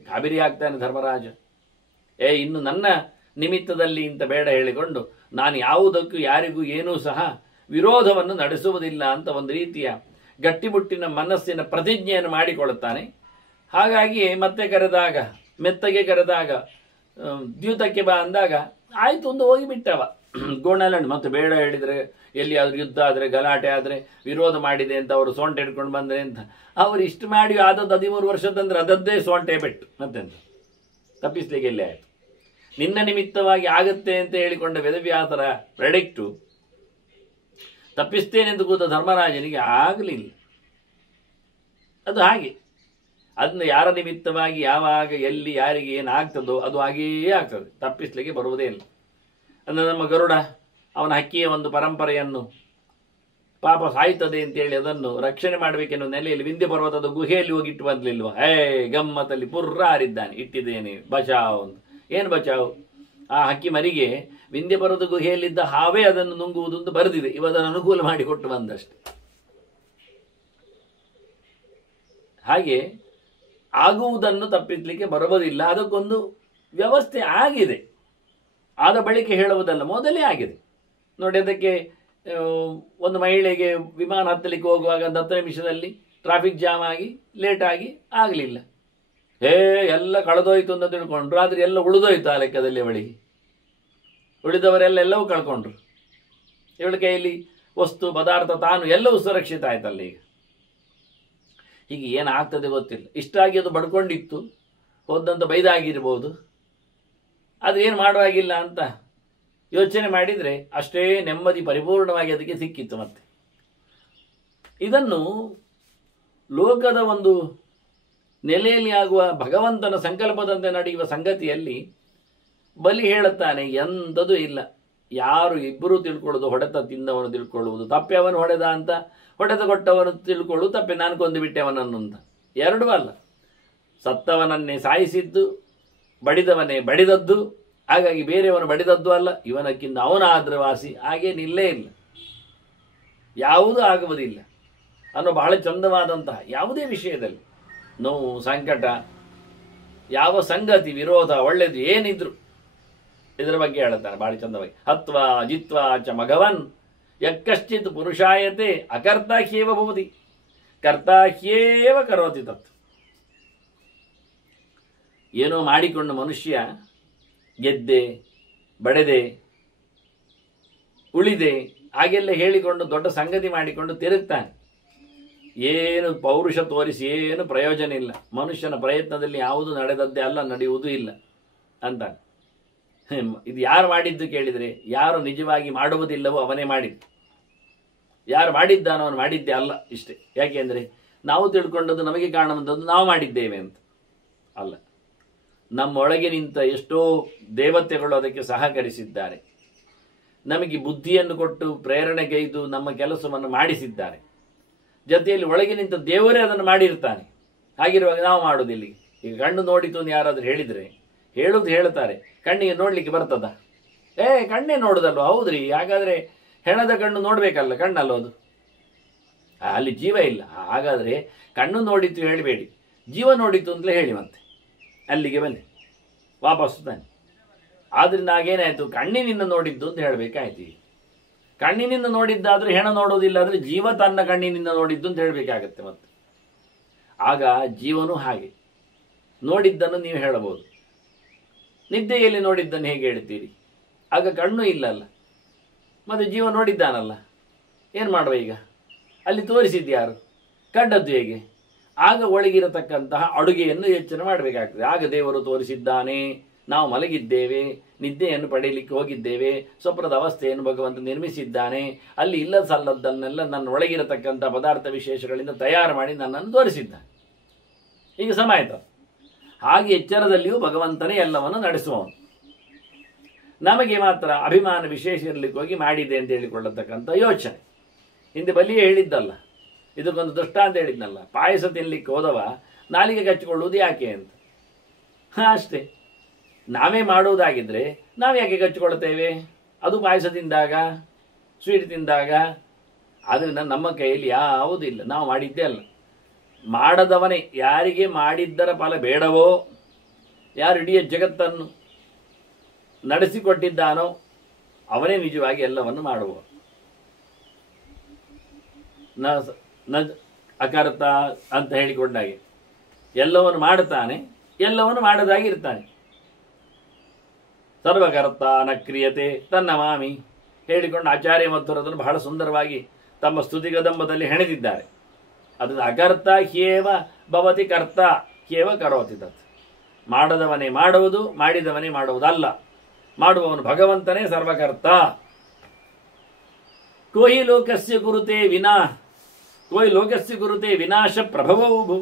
ಗಾಬರಿ ಆಗ್ತಾನೆ ಧರ್ಮರಾಜ. ಇನ್ನು ನನ್ನ ನಿಮಿತ್ತದಲ್ಲಿ ಇಂತ ಬೇಡ ಹೇಳಿಕೊಂಡು ನಾನು ಯಾವುದಕ್ಕೂ ಯಾರಿಗೂ ಏನೂ ಸಹ ವಿರೋಧವನ್ನು ನಡೆಸುವುದಿಲ್ಲ ಅಂತ ಒಂದು ರೀತಿಯ ಗಟ್ಟಿಮುಟ್ಟಿನ ಮನಸ್ಸಿನ ಪ್ರತಿಜ್ಞೆಯನ್ನು ಮಾಡಿಕೊಳ್ಳುತ್ತಾನೆ. ಹಾಗಾಗಿ ಮತ್ತೆ ಕರೆದಾಗ, ಮೆತ್ತಗೆ ಕರೆದಾಗ, ದ್ಯೂತಕ್ಕೆ ಬಾ ಅಂದಾಗ ಆಯ್ತು ಒಂದು ಹೋಗಿಬಿಟ್ಟವ. ಗೋಣಲಂಡು ಮತ್ತೆ ಬೇಡ ಹೇಳಿದರೆ ಎಲ್ಲಿಯಾದ್ರೂ ಯುದ್ಧ ಆದರೆ, ಗಲಾಟೆ ಆದರೆ, ವಿರೋಧ ಮಾಡಿದೆ ಅಂತ ಅವರು ಸೊಂಟೆ ಹಿಡ್ಕೊಂಡು ಬಂದರೆ ಅಂತ ಅವರು ಇಷ್ಟು ಮಾಡಿ ಆದದ್ದು 13 ವರ್ಷದಂದ್ರೆ ಅದದ್ದೇ ಸೊಂಟೆ ಬಿಟ್ಟು ಮತ್ತೆಂತ ತಪ್ಪಿಸ್ಲಿಕ್ಕೆ ಎಲ್ಲಿ ಆಯಿತು. ನಿನ್ನ ನಿಮಿತ್ತವಾಗಿ ಆಗುತ್ತೆ ಅಂತ ಹೇಳಿಕೊಂಡ ವೇದವ್ಯಾಸರ ಪ್ರೆಡಿಕ್ಟು ತಪ್ಪಿಸ್ತೇನೆಂದು ಕೂತ ಧರ್ಮರಾಜನಿಗೆ ಆಗಲಿಲ್ಲ. ಅದು ಹಾಗೆ. ಅದನ್ನು ಯಾರ ನಿಮಿತ್ತವಾಗಿ ಯಾವಾಗ ಎಲ್ಲಿ ಯಾರಿಗೆ ಏನಾಗ್ತದೋ ಅದು ಹಾಗೆಯೇ ಆಗ್ತದೆ, ತಪ್ಪಿಸ್ಲಿಕ್ಕೆ ಬರುವುದೇ ಇಲ್ಲ. ಅಂದರೆ ನಮ್ಮ ಗರುಡ ಅವನ ಹಕ್ಕಿಯ ಒಂದು ಪರಂಪರೆಯನ್ನು ಪಾಪ ಸಾಯ್ತದೆ ಅಂತೇಳಿ ಅದನ್ನು ರಕ್ಷಣೆ ಮಾಡಬೇಕೆನ್ನುವ ನೆಲೆಯಲ್ಲಿ ವಿಂಧ್ಯ ಪರ್ವತದ ಗುಹೆಯಲ್ಲಿ ಹೋಗಿಟ್ಟು ಬಂದಲಿಲ್ವ? ಗಮ್ಮತ್ತಲ್ಲಿ ಪುರ್ರ ಹಾರಿದ್ದಾನೆ, ಇಟ್ಟಿದ್ದೇನೆ ಬಚಾವ್ ಅಂತ. ಏನು ಬಚಾವ್? ಆ ಹಕ್ಕಿ ಮರಿಗೆ ವಿಂಧ್ಯ ಪರ್ವತ ಗುಹೆಯಲ್ಲಿದ್ದ ಹಾವೇ ಅದನ್ನು ನುಂಗುವುದು ಅಂತ ಬರೆದಿದೆ. ಇವದನ್ನು ಅನುಕೂಲ ಮಾಡಿಕೊಟ್ಟು ಬಂದಷ್ಟೆ. ಹಾಗೆ ಆಗುವುದನ್ನು ತಪ್ಪಿಸಲಿಕ್ಕೆ ಬರಬಹುದಿಲ್ಲ. ಅದಕ್ಕೊಂದು ವ್ಯವಸ್ಥೆ ಆಗಿದೆ. ಆದ ಬಳಿಕ ಹೇಳುವುದಲ್ಲ, ಮೊದಲೇ ಆಗಿದೆ ನೋಡಿ. ಅದಕ್ಕೆ ಒಂದು ಮಹಿಳೆಗೆ ವಿಮಾನ ಹತ್ತಲಿಕ್ಕೆ ಹೋಗುವಾಗ 10 ನಿಮಿಷದಲ್ಲಿ ಟ್ರಾಫಿಕ್ ಜಾಮ್ ಆಗಿ ಲೇಟಾಗಿ ಆಗಲಿಲ್ಲ. ಎಲ್ಲ ಕಳೆದೋಯ್ತು ಅಂತ ತಿಳ್ಕೊಂಡ್ರು. ಆದರೆ ಎಲ್ಲ ಉಳಿದೋಯ್ತು ಆ ಲೆಕ್ಕದಲ್ಲಿ. ಅವಳಿಗೆ ಉಳಿದವರೆಲ್ಲವೂ ಕಳ್ಕೊಂಡ್ರು. ಇವಳ ಕೈಯಲ್ಲಿ ವಸ್ತು ಪದಾರ್ಥ ತಾನು ಎಲ್ಲವೂ ಸುರಕ್ಷಿತ ಆಯ್ತಲ್ಲ. ಈಗ ಹೀಗೆ ಏನಾಗ್ತದೆ ಗೊತ್ತಿಲ್ಲ. ಇಷ್ಟಾಗಿ ಅದು ಬಡ್ಕೊಂಡಿತ್ತು, ಹೋದಂತ ಬೈದಾಗಿರ್ಬೋದು. ಅದು ಏನು ಮಾಡುವಾಗಿಲ್ಲ ಅಂತ ಯೋಚನೆ ಮಾಡಿದರೆ ಅಷ್ಟೇ ನೆಮ್ಮದಿ ಪರಿಪೂರ್ಣವಾಗಿ ಅದಕ್ಕೆ ಸಿಕ್ಕಿತ್ತು. ಮತ್ತೆ ಇದನ್ನು ಲೋಕದ ಒಂದು ನೆಲೆಯಲ್ಲಿ ಆಗುವ ಭಗವಂತನ ಸಂಕಲ್ಪದಂತೆ ನಡೆಯುವ ಸಂಗತಿಯಲ್ಲಿ ಬಲಿ ಹೇಳುತ್ತಾನೆ, ಎಂಥದೂ ಇಲ್ಲ. ಯಾರು ಇಬ್ಬರೂ ತಿಳ್ಕೊಳ್ಳೋದು, ಹೊಡೆತ ತಿಂದವನು ತಿಳ್ಕೊಳ್ಳುವುದು ತಪ್ಪೆ, ಅವನು ಹೊಡೆದ ಅಂತ, ಹೊಡೆತ ಕೊಟ್ಟವನು ತಿಳ್ಕೊಳ್ಳುವುದು ತಪ್ಪೆ, ನಾನು ಕೊಂದು ಬಿಟ್ಟೆ ಅವನನ್ನು ಅಂತ. ಎರಡೂ ಅಲ್ಲ. ಸತ್ತವನನ್ನೇ ಸಾಯಿಸಿದ್ದು, ಬಡಿದವನೇ ಬಡಿದದ್ದು, ಹಾಗಾಗಿ ಬೇರೆಯವನು ಬಡಿದದ್ದು ಅಲ್ಲ, ಇವನಕ್ಕಿಂತ ಅವನಾದ್ರೆ ವಾಸಿ, ಹಾಗೇನಿಲ್ಲೇ ಇಲ್ಲ, ಯಾವುದೂ ಆಗುವುದಿಲ್ಲ ಅನ್ನೋ ಬಹಳ ಚಂದವಾದಂತಹ ಯಾವುದೇ ವಿಷಯದಲ್ಲಿ ನೋವು, ಸಂಕಟ, ಯಾವ ಸಂಗತಿ, ವಿರೋಧ, ಒಳ್ಳೆಯದು ಏನಿದ್ರು ಇದರ ಬಗ್ಗೆ ಹೇಳುತ್ತಾನೆ ಬಹಳ ಚಂದವಾಗಿ. ಹತ್ವಾ ಜಿತ್ವಾ ಚ ಮಘವನ್ ಯಕ್ಕಶ್ಚಿತ್ ಪುರುಷಾಯತೆ ಅಕರ್ತಾ ಹ್ಯೇವ ಭವತಿ ಕರ್ತಾ ಹ್ಯೇವ ಕರೋತಿ ತತ್. ಏನೋ ಮಾಡಿಕೊಂಡು ಮನುಷ್ಯ ಗೆದ್ದೆ, ಬಡೆದೆ, ಉಳಿದೆ ಹಾಗೆಲ್ಲ ಹೇಳಿಕೊಂಡು ದೊಡ್ಡ ಸಂಗತಿ ಮಾಡಿಕೊಂಡು ತಿರುಗ್ತಾನೆ. ಏನು ಪೌರುಷ ತೋರಿಸಿ ಏನು ಪ್ರಯೋಜನ ಇಲ್ಲ. ಮನುಷ್ಯನ ಪ್ರಯತ್ನದಲ್ಲಿ ಯಾವುದು ನಡೆದದ್ದೇ ಅಲ್ಲ, ನಡೆಯುವುದೂ ಇಲ್ಲ ಅಂತಾನೆ. ಇದು ಯಾರು ಮಾಡಿದ್ದು ಕೇಳಿದರೆ, ಯಾರು ನಿಜವಾಗಿ ಮಾಡುವುದಿಲ್ಲವೋ ಅವನೇ ಮಾಡಿದ್ದು. ಯಾರು ಮಾಡಿದ್ದಾನೋ ಅವನು ಮಾಡಿದ್ದೇ ಅಲ್ಲ, ಇಷ್ಟೇ. ಯಾಕೆಂದರೆ ನಾವು ತಿಳ್ಕೊಂಡದ್ದು ನಮಗೆ ಕಾಣುವಂಥದ್ದು ನಾವು ಮಾಡಿದ್ದೇವೆ ಅಂತ ಅಲ್ಲ. ನಮ್ಮೊಳಗೆ ನಿಂತ ಎಷ್ಟೋ ದೇವತೆಗಳು ಅದಕ್ಕೆ ಸಹಕರಿಸಿದ್ದಾರೆ. ನಮಗೆ ಬುದ್ಧಿಯನ್ನು ಕೊಟ್ಟು ಪ್ರೇರಣೆಗೈದು ನಮ್ಮ ಕೆಲಸವನ್ನು ಮಾಡಿಸಿದ್ದಾರೆ. ಜೊತೆಯಲ್ಲಿ ಒಳಗೆ ನಿಂತ ದೇವರೇ ಅದನ್ನು ಮಾಡಿರ್ತಾನೆ. ಹಾಗಿರುವಾಗ ನಾವು ಮಾಡೋದಿಲ್ಲ. ಈಗ ಕಣ್ಣು ನೋಡಿತು ಅಂತ ಯಾರಾದರೂ ಹೇಳಿದರೆ ಹೇಳ್ತಾರೆ, ಕಣ್ಣಿಗೆ ನೋಡಲಿಕ್ಕೆ ಬರ್ತದ? ಕಣ್ಣೇ ನೋಡುದಲ್ವ? ಹೌದ್ರಿ, ಹಾಗಾದರೆ ಹೆಣದ ಕಣ್ಣು ನೋಡಬೇಕಲ್ಲ, ಕಣ್ಣಲ್ಲ ಅದು, ಅಲ್ಲಿ ಜೀವ ಇಲ್ಲ. ಹಾಗಾದರೆ ಕಣ್ಣು ನೋಡಿತು ಹೇಳಬೇಡಿ, ಜೀವ ನೋಡಿತು ಅಂತಲೇ ಹೇಳಿ, ಮತ್ತೆ ಅಲ್ಲಿಗೆ ಬನ್ನಿ, ವಾಪಸ್ಸು ತಾನೆ. ಆದ್ರಿಂದ ಆಗೇನಾಯಿತು, ಕಣ್ಣಿನಿಂದ ನೋಡಿದ್ದು ಅಂತ ಹೇಳಬೇಕಾಯ್ತು. ಕಣ್ಣಿನಿಂದ ನೋಡಿದ್ದಾದ್ರೆ ಹೆಣ ನೋಡೋದಿಲ್ಲ, ಆದರೆ ಜೀವ ತನ್ನ ಕಣ್ಣಿನಿಂದ ನೋಡಿದ್ದು ಅಂತ ಹೇಳಬೇಕಾಗತ್ತೆ. ಮತ್ತೆ ಆಗ ಜೀವನೂ ಹಾಗೆ ನೋಡಿದ್ದನ್ನು ನೀವು ಹೇಳಬಹುದು. ನಿದ್ದೆಯಲ್ಲಿ ನೋಡಿದ್ದನ್ನು ಹೇಗೆ ಹೇಳ್ತೀರಿ? ಆಗ ಕಣ್ಣು ಇಲ್ಲಲ್ಲ, ಮತ್ತೆ ಜೀವ ನೋಡಿದ್ದಾನಲ್ಲ, ಏನು ಮಾಡುವ ಈಗ? ಅಲ್ಲಿ ತೋರಿಸಿದ್ಯಾರು, ಕಂಡದ್ದು ಹೇಗೆ? ಆಗ ಒಳಗಿರತಕ್ಕಂತಹ ಅಡುಗೆಯನ್ನು ಯೋಚನೆ ಮಾಡಬೇಕಾಗ್ತದೆ. ಆಗ ದೇವರು ತೋರಿಸಿದ್ದಾನೆ, ನಾವು ಮಲಗಿದ್ದೇವೆ, ನಿದ್ದೆಯನ್ನು ಪಡೆಯಲಿಕ್ಕೆ ಹೋಗಿದ್ದೇವೆ, ಸ್ವಪ್ನದ ಅವಸ್ಥೆಯನ್ನು ಭಗವಂತ ನಿರ್ಮಿಸಿದ್ದಾನೆ, ಅಲ್ಲಿ ಇಲ್ಲ ಸಲ್ಲದ್ದನ್ನೆಲ್ಲ ನನ್ನ ಒಳಗಿರತಕ್ಕಂಥ ಪದಾರ್ಥ ವಿಶೇಷಗಳಿಂದ ತಯಾರು ಮಾಡಿ ನನ್ನನ್ನು ತೋರಿಸಿದ್ದಾನೆ. ಈಗ ಸಮಯ ಆಯಿತು. ಹಾಗೆ ಎಚ್ಚರದಲ್ಲಿಯೂ ಭಗವಂತನೇ ಎಲ್ಲವನ್ನು ನಡೆಸುವವನು. ನಮಗೆ ಮಾತ್ರ ಅಭಿಮಾನ ವಿಶೇಷ ಇರಲಿಕ್ಕೆ ಹೋಗಿ ಮಾಡಿದೆ ಅಂತ ಹೇಳಿಕೊಳ್ಳತಕ್ಕಂಥ ಯೋಚನೆ. ಹಿಂದೆ ಬಲಿಯೇ ಹೇಳಿದ್ದಲ್ಲ, ಇದಕ್ಕೊಂದು ದೃಷ್ಟಾಂತ ಹೇಳಿದ್ನಲ್ಲ, ಪಾಯಸ ತಿನ್ನಲಿಕ್ಕೆ ಹೋದವ ನಾಲಿಗೆ ಕಚ್ಚಿಕೊಳ್ಳುವುದು ಯಾಕೆ ಅಂತ. ಅಷ್ಟೇ. ನಾವೇ ಮಾಡುವುದಾಗಿದ್ದರೆ ನಾವು ಯಾಕೆ ಕಚ್ಚಿಕೊಳ್ತೇವೆ? ಅದು ಪಾಯಸ ತಿಂದಾಗ, ಸ್ವೀಟ್ ತಿಂದಾಗ. ಆದ್ದರಿಂದ ನಮ್ಮ ಕೈಯಲ್ಲಿ ಯಾವುದಿಲ್ಲ, ನಾವು ಮಾಡಿದ್ದೇ ಅಲ್ಲ. ಮಾಡದವನೇ, ಯಾರಿಗೆ ಮಾಡಿದ್ದರ ಫಲ ಬೇಡವೋ, ಯಾರು ಇಡೀ ಜಗತ್ತನ್ನು ನಡೆಸಿಕೊಟ್ಟಿದ್ದಾನೋ ಅವನೇ ನಿಜವಾಗಿ ಎಲ್ಲವನ್ನು ಮಾಡುವ. ನ ಅಕರ್ತ ಅಂತ ಹೇಳಿಕೊಂಡಾಗೆ ಎಲ್ಲವನ್ನು ಮಾಡುತ್ತಾನೆ, ಎಲ್ಲವನ್ನು ಮಾಡದಾಗಿ ಇರ್ತಾನೆ. ಸರ್ವಕರ್ತ ನ ಕ್ರಿಯತೆ ತನ್ನ ಮಾಮಿ ಹೇಳಿಕೊಂಡು ಆಚಾರ್ಯ ಮಧ್ವರದನ್ನು ಬಹಳ ಸುಂದರವಾಗಿ ತಮ್ಮ ಸ್ತುತಿಗದಂಬದಲ್ಲಿ ಹೆಣೆದಿದ್ದಾರೆ. ಅದು ಅಕರ್ತ ಹ್ಯೇವ ಭವತಿ ಕರ್ತ ಹ್ಯೇವ ಕರೋತಿ ತತ್. ಮಾಡದವನೇ ಮಾಡುವುದು, ಮಾಡಿದವನೇ ಮಾಡುವುದಲ್ಲ, ಮಾಡುವವನು ಭಗವಂತನೇ ಸರ್ವಕರ್ತ. ಕೋಯಿ ಲೋಕಸ್ಯ ಕುರುತೆ ವಿನಾಶ ಪ್ರಭವವು.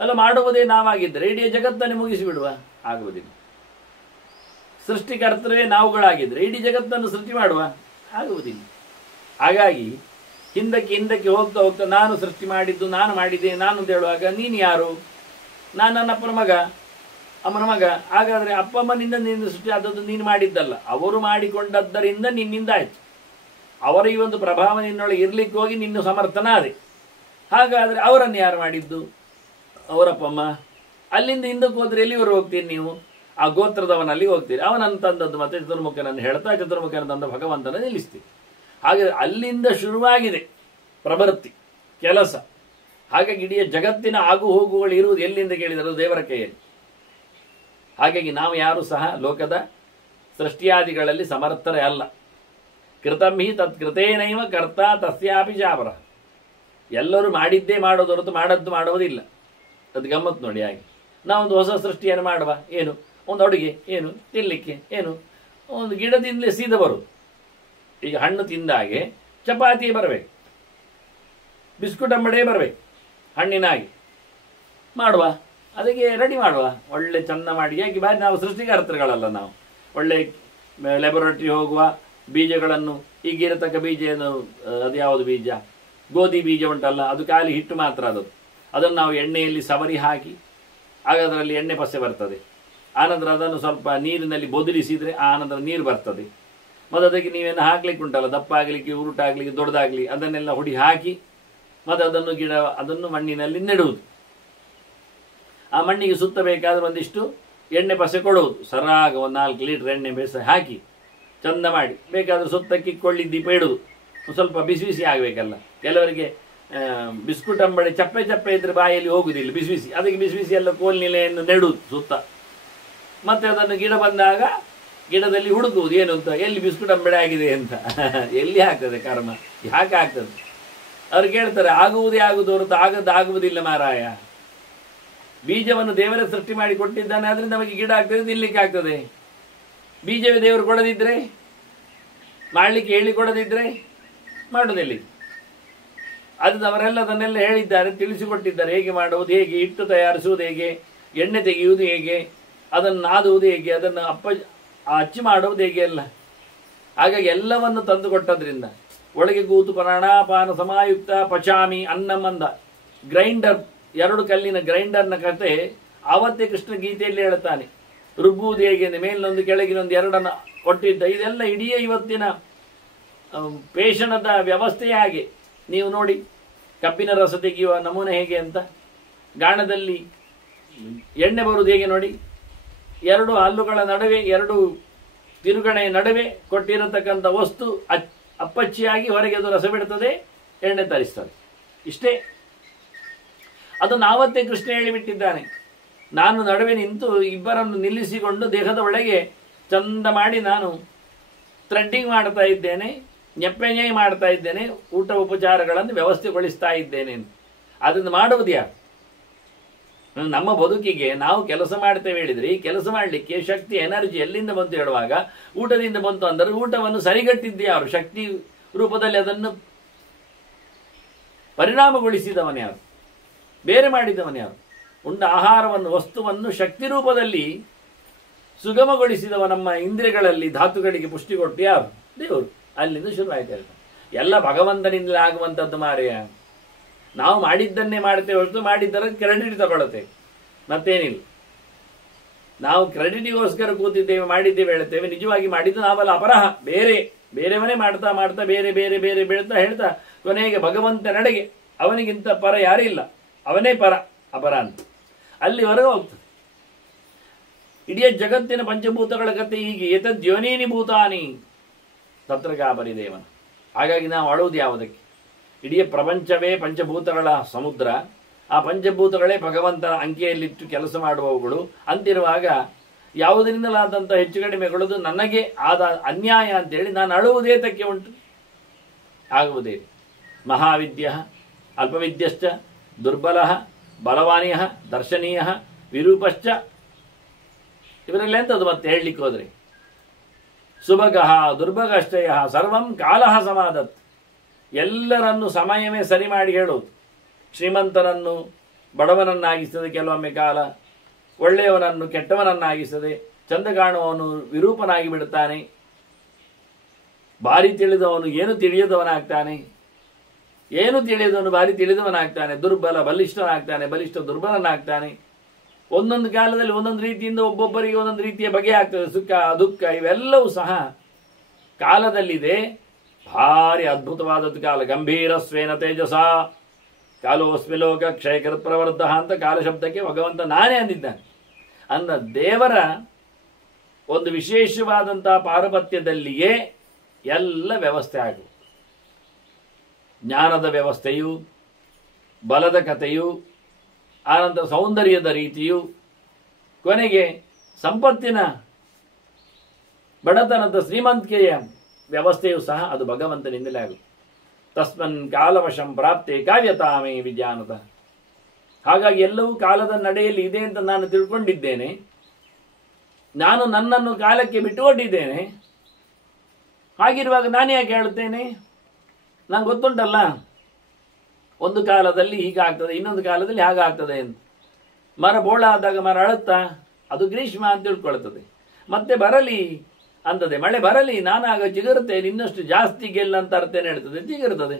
ಅಲ್ಲ, ಮಾಡುವುದೇ ನಾವಾಗಿದ್ದರೆ ಇಡೀ ಜಗತ್ತನ್ನು ಮುಗಿಸಿಬಿಡುವ, ಆಗುವುದಿಲ್ಲ. ಸೃಷ್ಟಿಕರ್ತರೇ ನಾವುಗಳಾಗಿದ್ದರೆ ಇಡೀ ಜಗತ್ತನ್ನು ಸೃಷ್ಟಿ ಮಾಡುವ, ಆಗುವುದಿಲ್ಲ. ಹಾಗಾಗಿ ಹಿಂದಕ್ಕೆ ಹೋಗ್ತಾ ಹೋಗ್ತಾ ನಾನು ಸೃಷ್ಟಿ ಮಾಡಿದ್ದು, ನಾನು ಮಾಡಿದೆ, ನಾನು ಅಂತ ಹೇಳುವಾಗ ನೀನು ಯಾರು? ನಾನು ನನ್ನ ಅಪ್ಪನ ಮಗ, ಅಮ್ಮನ ಮಗ. ಹಾಗಾದರೆ ಅಪ್ಪ ಅಮ್ಮನಿಂದ ನಿನ್ನ ಸೃಷ್ಟಿ ಆದದ್ದು ನೀನು ಮಾಡಿದ್ದಲ್ಲ, ಅವರು ಮಾಡಿಕೊಂಡದ್ದರಿಂದ ನಿನ್ನಿಂದ ಆಯಿತು. ಅವರ ಈ ಒಂದು ಪ್ರಭಾವ ನಿನ್ನೊಳಗೆ ಇರ್ಲಿಕ್ಕೆ ಹೋಗಿ ನಿನ್ನ ಸಮರ್ಥನಾದೆ. ಹಾಗಾದರೆ ಅವರನ್ನು ಯಾರು ಮಾಡಿದ್ದು? ಅವರಪ್ಪಮ್ಮ. ಅಲ್ಲಿಂದ ಹಿಂದಕ್ಕೆ ಹೋದರೆ ಎಲ್ಲಿವರೆಗೆ ಹೋಗ್ತೀರಿ ನೀವು? ಆ ಗೋತ್ರದವನಲ್ಲಿ ಹೋಗ್ತೀರಿ. ಅವನನ್ನು ತಂದದ್ದು ಮತ್ತೆ ಚತುರ್ಮುಖನನ್ನು ಹೇಳ್ತಾ ಚತುರ್ಮುಖನ ತಂದ ಭಗವಂತನ ನಿಲ್ಲಿಸ್ತೀರಿ. ಹಾಗೆ ಅಲ್ಲಿಂದ ಶುರುವಾಗಿದೆ ಪ್ರವೃತ್ತಿ, ಕೆಲಸ. ಹಾಗಾಗಿ ಇಡೀ ಜಗತ್ತಿನ ಆಗು ಹೋಗುಗಳು ಇರುವುದು ಎಲ್ಲಿಂದ ಕೇಳಿದರೂ ದೇವರ ಕೈಯಲ್ಲಿ. ಹಾಗಾಗಿ ನಾವು ಯಾರು ಸಹ ಲೋಕದ ಸೃಷ್ಟಿಯಾದಿಗಳಲ್ಲಿ ಸಮರ್ಥರೇ ಅಲ್ಲ. ಕೃತಂ ಹಿ ತತ್ ಕೃತೇನೈವ ಕರ್ತ ತಸ್ಯಾಪಿ ಚಾಪರ. ಎಲ್ಲರೂ ಮಾಡಿದ್ದೇ ಮಾಡೋದು ಹೊರತು ಮಾಡದ್ದು ಮಾಡುವುದಿಲ್ಲ. ಅದು ಗಮ್ಮತ್ತು ನೋಡಿ. ಹಾಗೆ ನಾವೊಂದು ಹೊಸ ಸೃಷ್ಟಿಯನ್ನು ಮಾಡುವ, ಏನು ಒಂದು ಅಡುಗೆ, ಏನು ತಿನ್ನಲಿಕ್ಕೆ, ಏನು ಒಂದು ಗಿಡದಿಂದಲೇ ಸೀದ ಬರುವುದು. ಈಗ ಹಣ್ಣು ತಿಂದಾಗೆ ಚಪಾತಿ ಬರಬೇಕು, ಬಿಸ್ಕುಟ್ ಅಂಬಡೆ ಬರಬೇಕು, ಹಣ್ಣಿನಾಗಿ ಮಾಡುವ, ಅದಕ್ಕೆ ರೆಡಿ ಮಾಡುವ, ಒಳ್ಳೆ ಚೆಂದ ಮಾಡಿ. ಯಾಕೆ ಬಾರಿ ನಾವು ಸೃಷ್ಟಿಕರ್ತರುಗಳಲ್ಲ, ನಾವು ಒಳ್ಳೆ ಲ್ಯಾಬೊರೇಟರಿ ಹೋಗುವ, ಬೀಜಗಳನ್ನು ಈಗಿರತಕ್ಕ ಬೀಜ, ಅದು ಯಾವುದು ಬೀಜ, ಗೋಧಿ ಬೀಜ ಉಂಟಲ್ಲ, ಅದು ಖಾಲಿ ಹಿಟ್ಟು ಮಾತ್ರ, ಅದು ಅದನ್ನು ನಾವು ಎಣ್ಣೆಯಲ್ಲಿ ಸವರಿ ಹಾಕಿ ಆಗ ಅದರಲ್ಲಿ ಎಣ್ಣೆ ಪಸೆ ಬರ್ತದೆ. ಆನಂತರ ಅದನ್ನು ಸ್ವಲ್ಪ ನೀರಿನಲ್ಲಿ ಬೊದಲಿಸಿದರೆ ಆನಂತರ ನೀರು ಬರ್ತದೆ. ಮತ್ತು ಅದಕ್ಕೆ ನೀವೇನು ಹಾಕ್ಲಿಕ್ಕೆ ಉಂಟಲ್ಲ, ದಪ್ಪ ಆಗಲಿಕ್ಕೆ, ಉರುಟಾಗಲಿಕ್ಕೆ, ದೊಡ್ಡದಾಗಲಿ, ಅದನ್ನೆಲ್ಲ ಹುಡಿ ಹಾಕಿ ಮತ್ತು ಅದನ್ನು ಮಣ್ಣಿನಲ್ಲಿ ನೆಡುವುದು. ಆ ಮಣ್ಣಿಗೆ ಸುತ್ತಬೇಕಾದ್ರೆ ಒಂದಿಷ್ಟು ಎಣ್ಣೆ ಪಸೆ ಕೊಡುವುದು. ಸರಾಗ 4 ಲೀಟರ್ ಎಣ್ಣೆ ಬೇಸ ಹಾಕಿ ಚಂದ ಮಾಡಿ ಬೇಕಾದ್ರೆ ಸುತ್ತಕ್ಕೆ ಕೊಳ್ಳಿ ದೀಪ ಇಡುವುದು. ಸ್ವಲ್ಪ ಬಿಸಿ ಬಿಸಿ ಆಗಬೇಕಲ್ಲ. ಕೆಲವರಿಗೆ ಬಿಸ್ಕುಟ್ ಅಂಬಳೆ ಚಪ್ಪೆ ಚಪ್ಪೆ ಇದ್ರೆ ಬಾಯಲ್ಲಿ ಹೋಗುದಿಲ್ಲ, ಬಿಸಿ ಬಿಸಿ. ಅದಕ್ಕೆ ಬಿಸಿ ಬಿಸಿ ಎಲ್ಲ ಕೋಲ್ನೆಲೆಯನ್ನು ನೆಡುವುದು ಸುತ್ತ. ಮತ್ತೆ ಅದನ್ನು ಗಿಡ ಬಂದಾಗ ಗಿಡದಲ್ಲಿ ಹುಡುಕುವುದು ಏನು ಅಂತ, ಎಲ್ಲಿ ಬಿಸ್ಕುಟ್ ಅಂಬಳೆ ಆಗಿದೆ ಅಂತ. ಎಲ್ಲಿ ಆಗ್ತದೆ ಕರ್ಮ, ಯಾಕೆ ಆಗ್ತದೆ? ಅವ್ರು ಕೇಳ್ತಾರೆ, ಆಗುವುದೇ ಆಗುವುದು ಹೊರತು ಆಗುವುದಿಲ್ಲ ಮಾರಾಯ. ಬೀಜವನ್ನು ದೇವರೇ ಸೃಷ್ಟಿ ಮಾಡಿ ಕೊಟ್ಟಿದ್ದಾನೆ, ಅದರಿಂದ ನಮಗೆ ಗಿಡ ಆಗ್ತದೆ, ತಿನ್ಲಿಕ್ಕೆ ಆಗ್ತದೆ. ಬೀಜವೇ ದೇವರು ಕೊಡದಿದ್ರೆ, ಮಾಡಲಿಕ್ಕೆ ಹೇಳಿ ಕೊಡದಿದ್ರೆ ಮಾಡುವುದಿಲ್ಲ. ಅದು ಅವರೆಲ್ಲ ಅದನ್ನೆಲ್ಲ ಹೇಳಿದ್ದಾರೆ, ತಿಳಿಸಿಕೊಟ್ಟಿದ್ದಾರೆ. ಹೇಗೆ ಮಾಡುವುದು, ಹೇಗೆ ಹಿಟ್ಟು ತಯಾರಿಸುವುದು, ಹೇಗೆ ಎಣ್ಣೆ ತೆಗೆಯುವುದು, ಹೇಗೆ ಅದನ್ನು ನಾದುವುದು, ಹೇಗೆ ಅದನ್ನು ಅಚ್ಚಿ ಮಾಡುವುದು, ಹೇಗೆ ಎಲ್ಲ. ಹಾಗಾಗಿ ಎಲ್ಲವನ್ನು ತಂದು ಕೊಟ್ಟದ್ರಿಂದ ಒಳಗೆ ಕೂತು ಪ್ರಾಣಾಪಾನ ಸಮಾಯುಕ್ತ ಪಚಾಮಿ ಅನ್ನಮಂದ ಗ್ರೈಂಡರ್, 2 ಕಲ್ಲಿನ ಗ್ರೈಂಡರ್ನ ಕತೆ ಆವತ್ತೇ ಕೃಷ್ಣ ಗೀತೆಯಲ್ಲಿ ಹೇಳ್ತಾನೆ. ರುಬ್ಬುವುದು ಹೇಗೆ, ಮೇಲಿನೊಂದು ಕೆಳಗಿನೊಂದು 2 ಕೊಟ್ಟಿದ್ದ. ಇದೆಲ್ಲ ಇಡೀ ಇವತ್ತಿನ ಪೇಷಣದ ವ್ಯವಸ್ಥೆಯೇ ಹಾಗೆ. ನೀವು ನೋಡಿ, ಕಬ್ಬಿನ ರಸ ತೆಗೆಯುವ ನಮೂನೆ ಹೇಗೆ ಅಂತ. ಗಾಣದಲ್ಲಿ ಎಣ್ಣೆ ಬರುವುದು ಹೇಗೆ ನೋಡಿ. 2 ಹಲ್ಲುಗಳ ನಡುವೆ, 2 ತಿರುಗಣೆಯ ನಡುವೆ ಕೊಟ್ಟಿರತಕ್ಕಂಥ ವಸ್ತು ಅಪ್ಪಚ್ಚಿಯಾಗಿ ಹೊರಗೆ ಅದು ರಸ ಬಿಡ್ತದೆ, ಎಣ್ಣೆ ತರಿಸ್ತದೆ. ಇಷ್ಟೇ. ಅದನ್ನು ಆವತ್ತೇ ಕೃಷ್ಣ ಹೇಳಿಬಿಟ್ಟಿದ್ದಾನೆ. ನಾನು ನಡುವೆ ನಿಂತು ಇಬ್ಬರನ್ನು ನಿಲ್ಲಿಸಿಕೊಂಡು ದೇಹದ ಒಳಗೆ ಚಂದ ಮಾಡಿ ನಾನು ಥ್ರೆಡ್ಡಿಂಗ್ ಮಾಡ್ತಾ ಇದ್ದೇನೆ, ನೆಪ್ಪೆನೇ ಮಾಡ್ತಾ ಇದ್ದೇನೆ, ಊಟ ಉಪಚಾರಗಳನ್ನು ವ್ಯವಸ್ಥೆಗೊಳಿಸ್ತಾ ಇದ್ದೇನೆ. ಅದನ್ನು ಮಾಡುವುದು ಯಾರು? ನಮ್ಮ ಬದುಕಿಗೆ ನಾವು ಕೆಲಸ ಮಾಡ್ತೇವೆ ಹೇಳಿದ್ರೆ, ಈ ಕೆಲಸ ಮಾಡಲಿಕ್ಕೆ ಶಕ್ತಿ, ಎನರ್ಜಿ ಎಲ್ಲಿಂದ ಬಂತು ಹೇಳುವಾಗ ಊಟದಿಂದ ಬಂತು ಅಂದರೆ ಊಟವನ್ನು ಸರಿಗಟ್ಟಿದ್ದೆ ಯಾರು? ಶಕ್ತಿ ರೂಪದಲ್ಲಿ ಅದನ್ನು ಪರಿಣಾಮಗೊಳಿಸಿದವನು ಯಾರು? ಬೇರೆ ಮಾಡಿದವನು ಯಾರು? ಉಂಡ ಆಹಾರವನ್ನು, ವಸ್ತುವನ್ನು ಶಕ್ತಿ ರೂಪದಲ್ಲಿ ಸುಗಮಗೊಳಿಸಿದವ ನಮ್ಮ ಇಂದ್ರಿಯಗಳಲ್ಲಿ ಧಾತುಗಳಿಗೆ ಪುಷ್ಟಿ ಕೊಟ್ಟು ಯಾರು? ದೇವರು. ಅಲ್ಲಿಂದ ಶುರು ಆಯ್ತು. ಎಲ್ಲ ಭಗವಂತನಿಂದಲೇ ಆಗುವಂಥದ್ದು ಮಾರೆಯ. ನಾವು ಮಾಡಿದ್ದನ್ನೇ ಮಾಡ್ತೇವೆ ಹೊರತು ಮಾಡಿದ್ದರ ಕ್ರೆಡಿಟ್ ತಗೊಳ್ತೇವೆ, ಮತ್ತೇನಿಲ್ಲ. ನಾವು ಕ್ರೆಡಿಟಿಗೋಸ್ಕರ ಕೂತಿದ್ದೇವೆ, ಮಾಡಿದ್ದೇವೆ ಹೇಳ್ತೇವೆ. ನಿಜವಾಗಿ ಮಾಡಿದ್ದು ನಾವಲ್ಲ, ಅಪರಹ. ಬೇರೆಯವನೇ ಮಾಡ್ತಾ ಮಾಡ್ತಾ ಬೇರೆ ಬೇರೆ ಬೇರೆ ಬೀಳ್ತಾ ಹೇಳ್ತಾ ಕೊನೆಗೆ ಭಗವಂತ ನಡೆಗೆ ಅವನಿಗಿಂತ ಪರ ಯಾರಿಲ್ಲ, ಅವನೇ ಪರ, ಅಪರ ಅಂತ ಅಲ್ಲಿ ಹೊರಗೆ ಹೋಗ್ತದೆ. ಇಡೀ ಜಗತ್ತಿನ ಪಂಚಭೂತಗಳ ಕಥೆ ಹೀಗೆ. ಏತದ್ಯೋನೀನಿ ಭೂತಾನಿ ತತ್ರ ಕಾಪರಿದೇವನ. ಹಾಗಾಗಿ ನಾವು ಅಳುವುದು ಯಾವುದಕ್ಕೆ? ಇಡೀ ಪ್ರಪಂಚವೇ ಪಂಚಭೂತಗಳ ಸಮುದ್ರ. ಆ ಪಂಚಭೂತಗಳೇ ಭಗವಂತನ ಅಂಕೆಯಲ್ಲಿಟ್ಟು ಕೆಲಸ ಮಾಡುವವುಗಳು ಅಂತಿರುವಾಗ ಯಾವುದರಿಂದಲಾದಂಥ ಹೆಚ್ಚು ಕಡಿಮೆಗಳದು ನನಗೆ ಆದ ಅನ್ಯಾಯ ಅಂತೇಳಿ ನಾನು ಅಳುವುದೇ ತಕ್ಕೆ ಉಂಟು. ಆಗುವುದೇ ಮಹಾವಿದ್ಯ ಅಲ್ಪವಿದ್ಯಶ್ಚ ದುರ್ಬಲ ಬಲವಾನಿಯ ದರ್ಶನೀಯ ವಿರೂಪಶ್ಚ. ಇವರೆಲ್ಲ ಎಂಥದ್ದು ಮತ್ತೆ ಹೇಳಲಿಕ್ಕೆ ಹೋದರೆ? ಸುಭಗಃ ದುರ್ಭಗಶ್ಚಯ ಸರ್ವಂ ಕಾಲಃ ಸಮಾದತ್. ಎಲ್ಲರನ್ನು ಸಮಯವೇ ಸರಿ ಮಾಡಿ ಹೇಳೋದು. ಶ್ರೀಮಂತನನ್ನು ಬಡವನನ್ನಾಗಿಸ್ತದೆ ಕೆಲವೊಮ್ಮೆ ಕಾಲ, ಒಳ್ಳೆಯವನನ್ನು ಕೆಟ್ಟವನನ್ನಾಗಿಸ್ತದೆ, ಚಂದ ಕಾಣುವವನು ವಿರೂಪನಾಗಿ ಬಿಡುತ್ತಾನೆ, ಭಾರಿ ತಿಳಿದವನು ಏನು ತಿಳಿಯದವನಾಗ್ತಾನೆ, ಏನು ತಿಳಿಯದವನು ಭಾರಿ ತಿಳಿದವನಾಗ್ತಾನೆ, ದುರ್ಬಲ ಬಲಿಷ್ಠನಾಗ್ತಾನೆ, ಬಲಿಷ್ಠ ದುರ್ಬಲನಾಗ್ತಾನೆ. ಒಂದೊಂದು ಕಾಲದಲ್ಲಿ ಒಂದೊಂದು ರೀತಿಯಿಂದ ಒಬ್ಬೊಬ್ಬರಿಗೆ ಒಂದೊಂದು ರೀತಿಯ ಬಗೆ ಆಗ್ತದೆ. ಸುಖ ದುಃಖ ಇವೆಲ್ಲವೂ ಸಹ ಕಾಲದಲ್ಲಿದೆ. ಭಾರಿ ಅದ್ಭುತವಾದದ್ದು ಕಾಲ. ಗಂಭೀರ ಸ್ವೇನ ತೇಜಸ ಕಾಲೋಸ್ಮಿ ಲೋಕ ಕ್ಷಯಕರ ಪ್ರವೃದ್ಧ ಅಂತ ಕಾಲ ಶಬ್ದಕ್ಕೆ ಭಗವಂತ ನಾನೇ ಅಂದಿದ್ದಾನೆ. ಅಂದ ದೇವರ ಒಂದು ವಿಶೇಷವಾದಂತಹ ಪಾರಪತ್ಯದಲ್ಲಿಯೇ ಎಲ್ಲ ವ್ಯವಸ್ಥೆ ಆಗುವುದು. ಜ್ಞಾನದ ವ್ಯವಸ್ಥೆಯು, ಬಲದ ಕಥೆಯು, ಆನಂತರ ಸೌಂದರ್ಯದ ರೀತಿಯು, ಕೊನೆಗೆ ಸಂಪತ್ತಿನ ಬಡತನದ ಶ್ರೀಮಂತಿಕೆಯ ವ್ಯವಸ್ಥೆಯು ಸಹ ಅದು ಭಗವಂತನಿಂದಲೇ ಆಗುತ್ತೆ. ತಸ್ಮನ್ ಕಾಲವಶಂ ಪ್ರಾಪ್ತೆ ಕಾವ್ಯತಾಮೇ ವಿಜ್ಞಾನದ. ಹಾಗಾಗಿ ಎಲ್ಲವೂ ಕಾಲದ ನಡೆಯಲ್ಲಿ ಇದೆ ಅಂತ ನಾನು ತಿಳ್ಕೊಂಡಿದ್ದೇನೆ. ನಾನು ನನ್ನನ್ನು ಕಾಲಕ್ಕೆ ಬಿಟ್ಟುಕೊಟ್ಟಿದ್ದೇನೆ. ಹಾಗಿರುವಾಗ ನಾನು ಯಾಕೆ ಹೇಳುತ್ತೇನೆ? ನಂಗೆ ಗೊತ್ತುಂಟಲ್ಲ, ಒಂದು ಕಾಲದಲ್ಲಿ ಹೀಗಾಗ್ತದೆ, ಇನ್ನೊಂದು ಕಾಲದಲ್ಲಿ ಹಾಗಾಗ್ತದೆ ಅಂತ. ಮರ ಬೋಳ ಆದಾಗ ಮರ ಅಳುತ್ತಾ ಅದು ಗ್ರೀಷ್ಮ ಅಂತ ತಿಳ್ಕೊಳ್ತದೆ. ಮತ್ತೆ ಬರಲಿ ಅಂತದೆ, ಮಳೆ ಬರಲಿ, ನಾನಾಗ ಚಿಗುರುತ್ತೇನೆ, ಇನ್ನಷ್ಟು ಜಾಸ್ತಿ ಗೆಲ್ಲ ಅಂತ ಅರ್ಥೇನೆ ಹೇಳ್ತದೆ, ಚಿಗುರುತ್ತದೆ.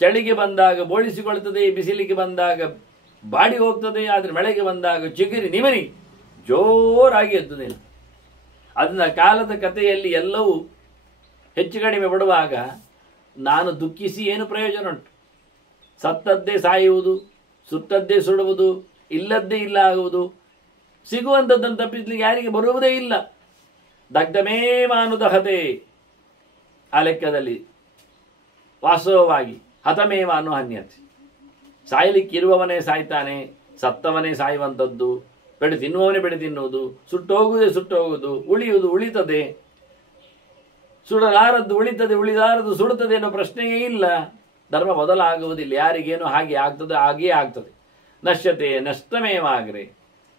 ಚಳಿಗೆ ಬಂದಾಗ ಬೋಳಿಸಿಕೊಳ್ತದೆ, ಬಿಸಿಲಿಗೆ ಬಂದಾಗ ಬಾಡಿ ಹೋಗ್ತದೆ. ಆದರೆ ಬೆಳಗ್ಗೆ ಬಂದಾಗ ಚಿಗುರಿ ನಿಮರಿ ಜೋರಾಗಿ ಎದ್ದು ನಿಲ್ತದೆ. ಅದನ್ನ ಕಾಲದ ಕಥೆಯಲ್ಲಿ ಎಲ್ಲವೂ ಹೆಚ್ಚು ಕಡಿಮೆ ಬಿಡುವಾಗ ನಾನು ದುಃಖಿಸಿ ಏನು ಪ್ರಯೋಜನ ಉಂಟು? ಸತ್ತದ್ದೇ ಸಾಯುವುದು, ಸುಟ್ಟದ್ದೇ ಸುಡುವುದು, ಇಲ್ಲದ್ದೇ ಇಲ್ಲ ಆಗುವುದು, ಸಿಗುವಂಥದ್ದನ್ನು ತಪ್ಪಿಸ್ಲಿಕ್ಕೆ ಯಾರಿಗೆ ಬರುವುದೇ ಇಲ್ಲ. ದಗ್ಧಮೇವಾನುದಹತೆ ಆ ಲೆಕ್ಕದಲ್ಲಿ ವಾಸ್ತವವಾಗಿ ಹತಮೇವ ಅನ್ನೋ ಹನ್ಯತೆ. ಸಾಯಲಿಕ್ಕಿರುವವನೇ ಸಾಯ್ತಾನೆ, ಸತ್ತವನೇ ಸಾಯುವಂಥದ್ದು, ಬೆಳೆ ತಿನ್ನುವವನೇ ಬೆಳೆ ತಿನ್ನುವುದು, ಸುಟ್ಟೋಗುವುದೇ ಸುಟ್ಟೋಗುವುದು, ಉಳಿಯುವುದು ಉಳಿತದೆ, ಸುಡಲಾರದ್ದು ಉಳಿತದೆ, ಉಳಿದಾರದ್ದು ಸುಡುತ್ತದೆ ಅನ್ನೋ ಪ್ರಶ್ನೆಯೇ ಇಲ್ಲ. ಧರ್ಮ ಬದಲಾಗುವುದಿಲ್ಲ. ಯಾರಿಗೇನು ಹಾಗೆ ಆಗ್ತದೆ ಹಾಗೆಯೇ ಆಗ್ತದೆ. ನಶ್ಯತೆ ನಷ್ಟಮೇವಾಗ್ರೆ,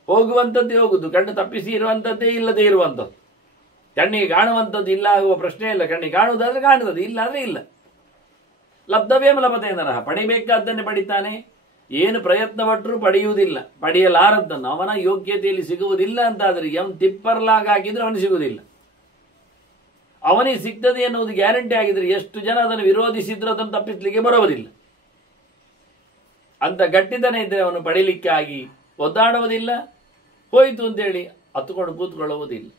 ಹೋಗುವಂಥದ್ದೇ ಹೋಗುದು, ಕಣ್ಣು ತಪ್ಪಿಸಿ ಇರುವಂಥದ್ದೇ ಇಲ್ಲದೆ ಇರುವಂಥದ್ದು. ಕಣ್ಣಿಗೆ ಕಾಣುವಂಥದ್ದು ಇಲ್ಲ ಆಗುವ ಪ್ರಶ್ನೆ ಇಲ್ಲ. ಕಣ್ಣಿಗೆ ಕಾಣುವುದಾದ್ರೆ ಕಾಣುತ್ತದೆ, ಇಲ್ಲ ಆದರೆ ಇಲ್ಲ. ಲಬ್ಧವೇ ಲಭತೆ ನರಹ, ಪಡಿಬೇಕಾದ್ದನ್ನೇ ಪಡಿತಾನೆ. ಏನು ಪ್ರಯತ್ನ ಪಟ್ಟರೂ ಪಡೆಯುವುದಿಲ್ಲ. ಪಡೆಯಲಾರದ್ದನ್ನು ಅವನ ಯೋಗ್ಯತೆಯಲ್ಲಿ ಸಿಗುವುದಿಲ್ಲ ಅಂತಾದರೆ ಅವನು ತಿಪ್ಪರ್ಲಾಗ ಹಾಕಿದ್ರೆ ಅವನು ಸಿಗುವುದಿಲ್ಲ. ಅವನಿಗೆ ಸಿಗ್ತದೆ ಎನ್ನುವುದು ಗ್ಯಾರಂಟಿ ಆಗಿದ್ರೆ ಎಷ್ಟು ಜನ ಅದನ್ನು ವಿರೋಧಿಸಿದ್ರು ಅದನ್ನು ತಪ್ಪಿಸಲಿಕ್ಕೆ ಬರುವುದಿಲ್ಲ. ಅಂತ ಗಟ್ಟಿತನ ಇದ್ದರೆ ಅವನು ಪಡಿಲಿಕ್ಕಾಗಿ ಒದ್ದಾಡುವುದಿಲ್ಲ. ಹೋಯಿತು ಅಂತೇಳಿ ಹತ್ತುಕೊಂಡು ಕೂತ್ಕೊಳ್ಳುವುದಿಲ್ಲ.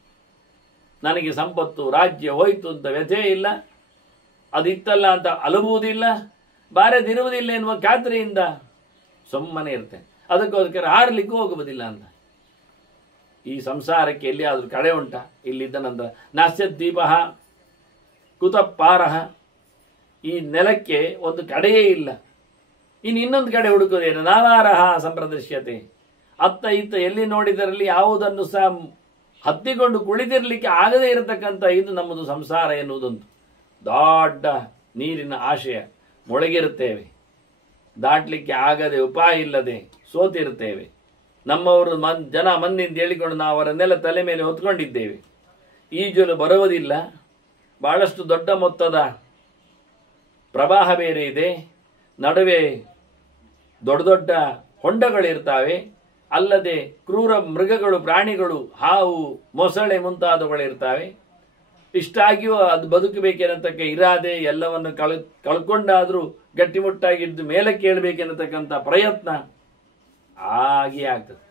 ನನಗೆ ಸಂಪತ್ತು ರಾಜ್ಯ ಹೋಯಿತು ಅಂತ ವ್ಯಥೆ ಇಲ್ಲ, ಅದಿತ್ತಲ್ಲ ಅಂತ ಅಲುವುದಿಲ್ಲ, ಬಾರದಿರುವುದಿಲ್ಲ ಎನ್ನುವ ಖಾತ್ರಿಯಿಂದ ಸುಮ್ಮನೆ ಇರ್ತೇನೆ. ಅದಕ್ಕೋಸ್ಕರ ಹಾರಲಿಕ್ಕೂ ಹೋಗುವುದಿಲ್ಲ ಅಂತ. ಈ ಸಂಸಾರಕ್ಕೆ ಎಲ್ಲಿಯಾದರೂ ಕಡೆ ಉಂಟ? ಇಲ್ಲಿದ್ದ ನಂತರ ನಾಸ್ಯದ್ವೀಪ ಕುತಪಾರಹ, ಈ ನೆಲಕ್ಕೆ ಒಂದು ಕಡೆಯೇ ಇಲ್ಲ. ಇನ್ನು ಇನ್ನೊಂದು ಕಡೆ ಹುಡುಕೋದೇನು? ನಾನಾರಹ ಸಂಪ್ರದರ್ಶ್ಯತೆ, ಅತ್ತ ಇತ್ತ ಎಲ್ಲಿ ನೋಡಿದರಲ್ಲಿ ಯಾವುದನ್ನು ಸಹ ಹತ್ತಿಕೊಂಡು ಕುಳಿತಿರಲಿಕ್ಕೆ ಆಗದೇ ಇರತಕ್ಕಂಥ ಇದು ನಮ್ಮದು ಸಂಸಾರ ಎನ್ನುವುದೊಂದು ದೊಡ್ಡ ನೀರಿನ ಆಶಯ. ಮೊಳಗಿರುತ್ತೇವೆ, ದಾಟಲಿಕ್ಕೆ ಆಗದೆ ಉಪಾಯ ಇಲ್ಲದೆ ಸೋತಿರುತ್ತೇವೆ. ನಮ್ಮವರು ಜನ ಮಂದಿಯಿಂದ ಹೇಳಿಕೊಂಡು ನಾವು ಅವರನ್ನೆಲ್ಲ ತಲೆ ಮೇಲೆ ಹೊತ್ಕೊಂಡಿದ್ದೇವೆ. ಈಜಲು ಬರುವುದಿಲ್ಲ. ಬಹಳಷ್ಟು ದೊಡ್ಡ ಮೊತ್ತದ ಪ್ರವಾಹ ಬೇರೆ ಇದೆ. ನಡುವೆ ದೊಡ್ಡ ದೊಡ್ಡ ಹೊಂಡಗಳಿರ್ತಾವೆ. ಅಲ್ಲದೆ ಕ್ರೂರ ಮೃಗಗಳು, ಪ್ರಾಣಿಗಳು, ಹಾವು, ಮೊಸಳೆ ಮುಂತಾದವುಗಳಿರ್ತಾವೆ. ಇಷ್ಟಾಗಿಯೂ ಅದು ಬದುಕಬೇಕೆನ್ನತಕ್ಕ ಇರಾದೆ ಎಲ್ಲವನ್ನು ಕಳ್ಕೊಂಡಾದರೂ ಗಟ್ಟಿಮುಟ್ಟಾಗಿದ್ದು ಮೇಲಕ್ಕೆ ಏಳಬೇಕೆನ್ನತಕ್ಕಂಥ ಪ್ರಯತ್ನ ಹಾಗೆ ಆಗ್ತದೆ.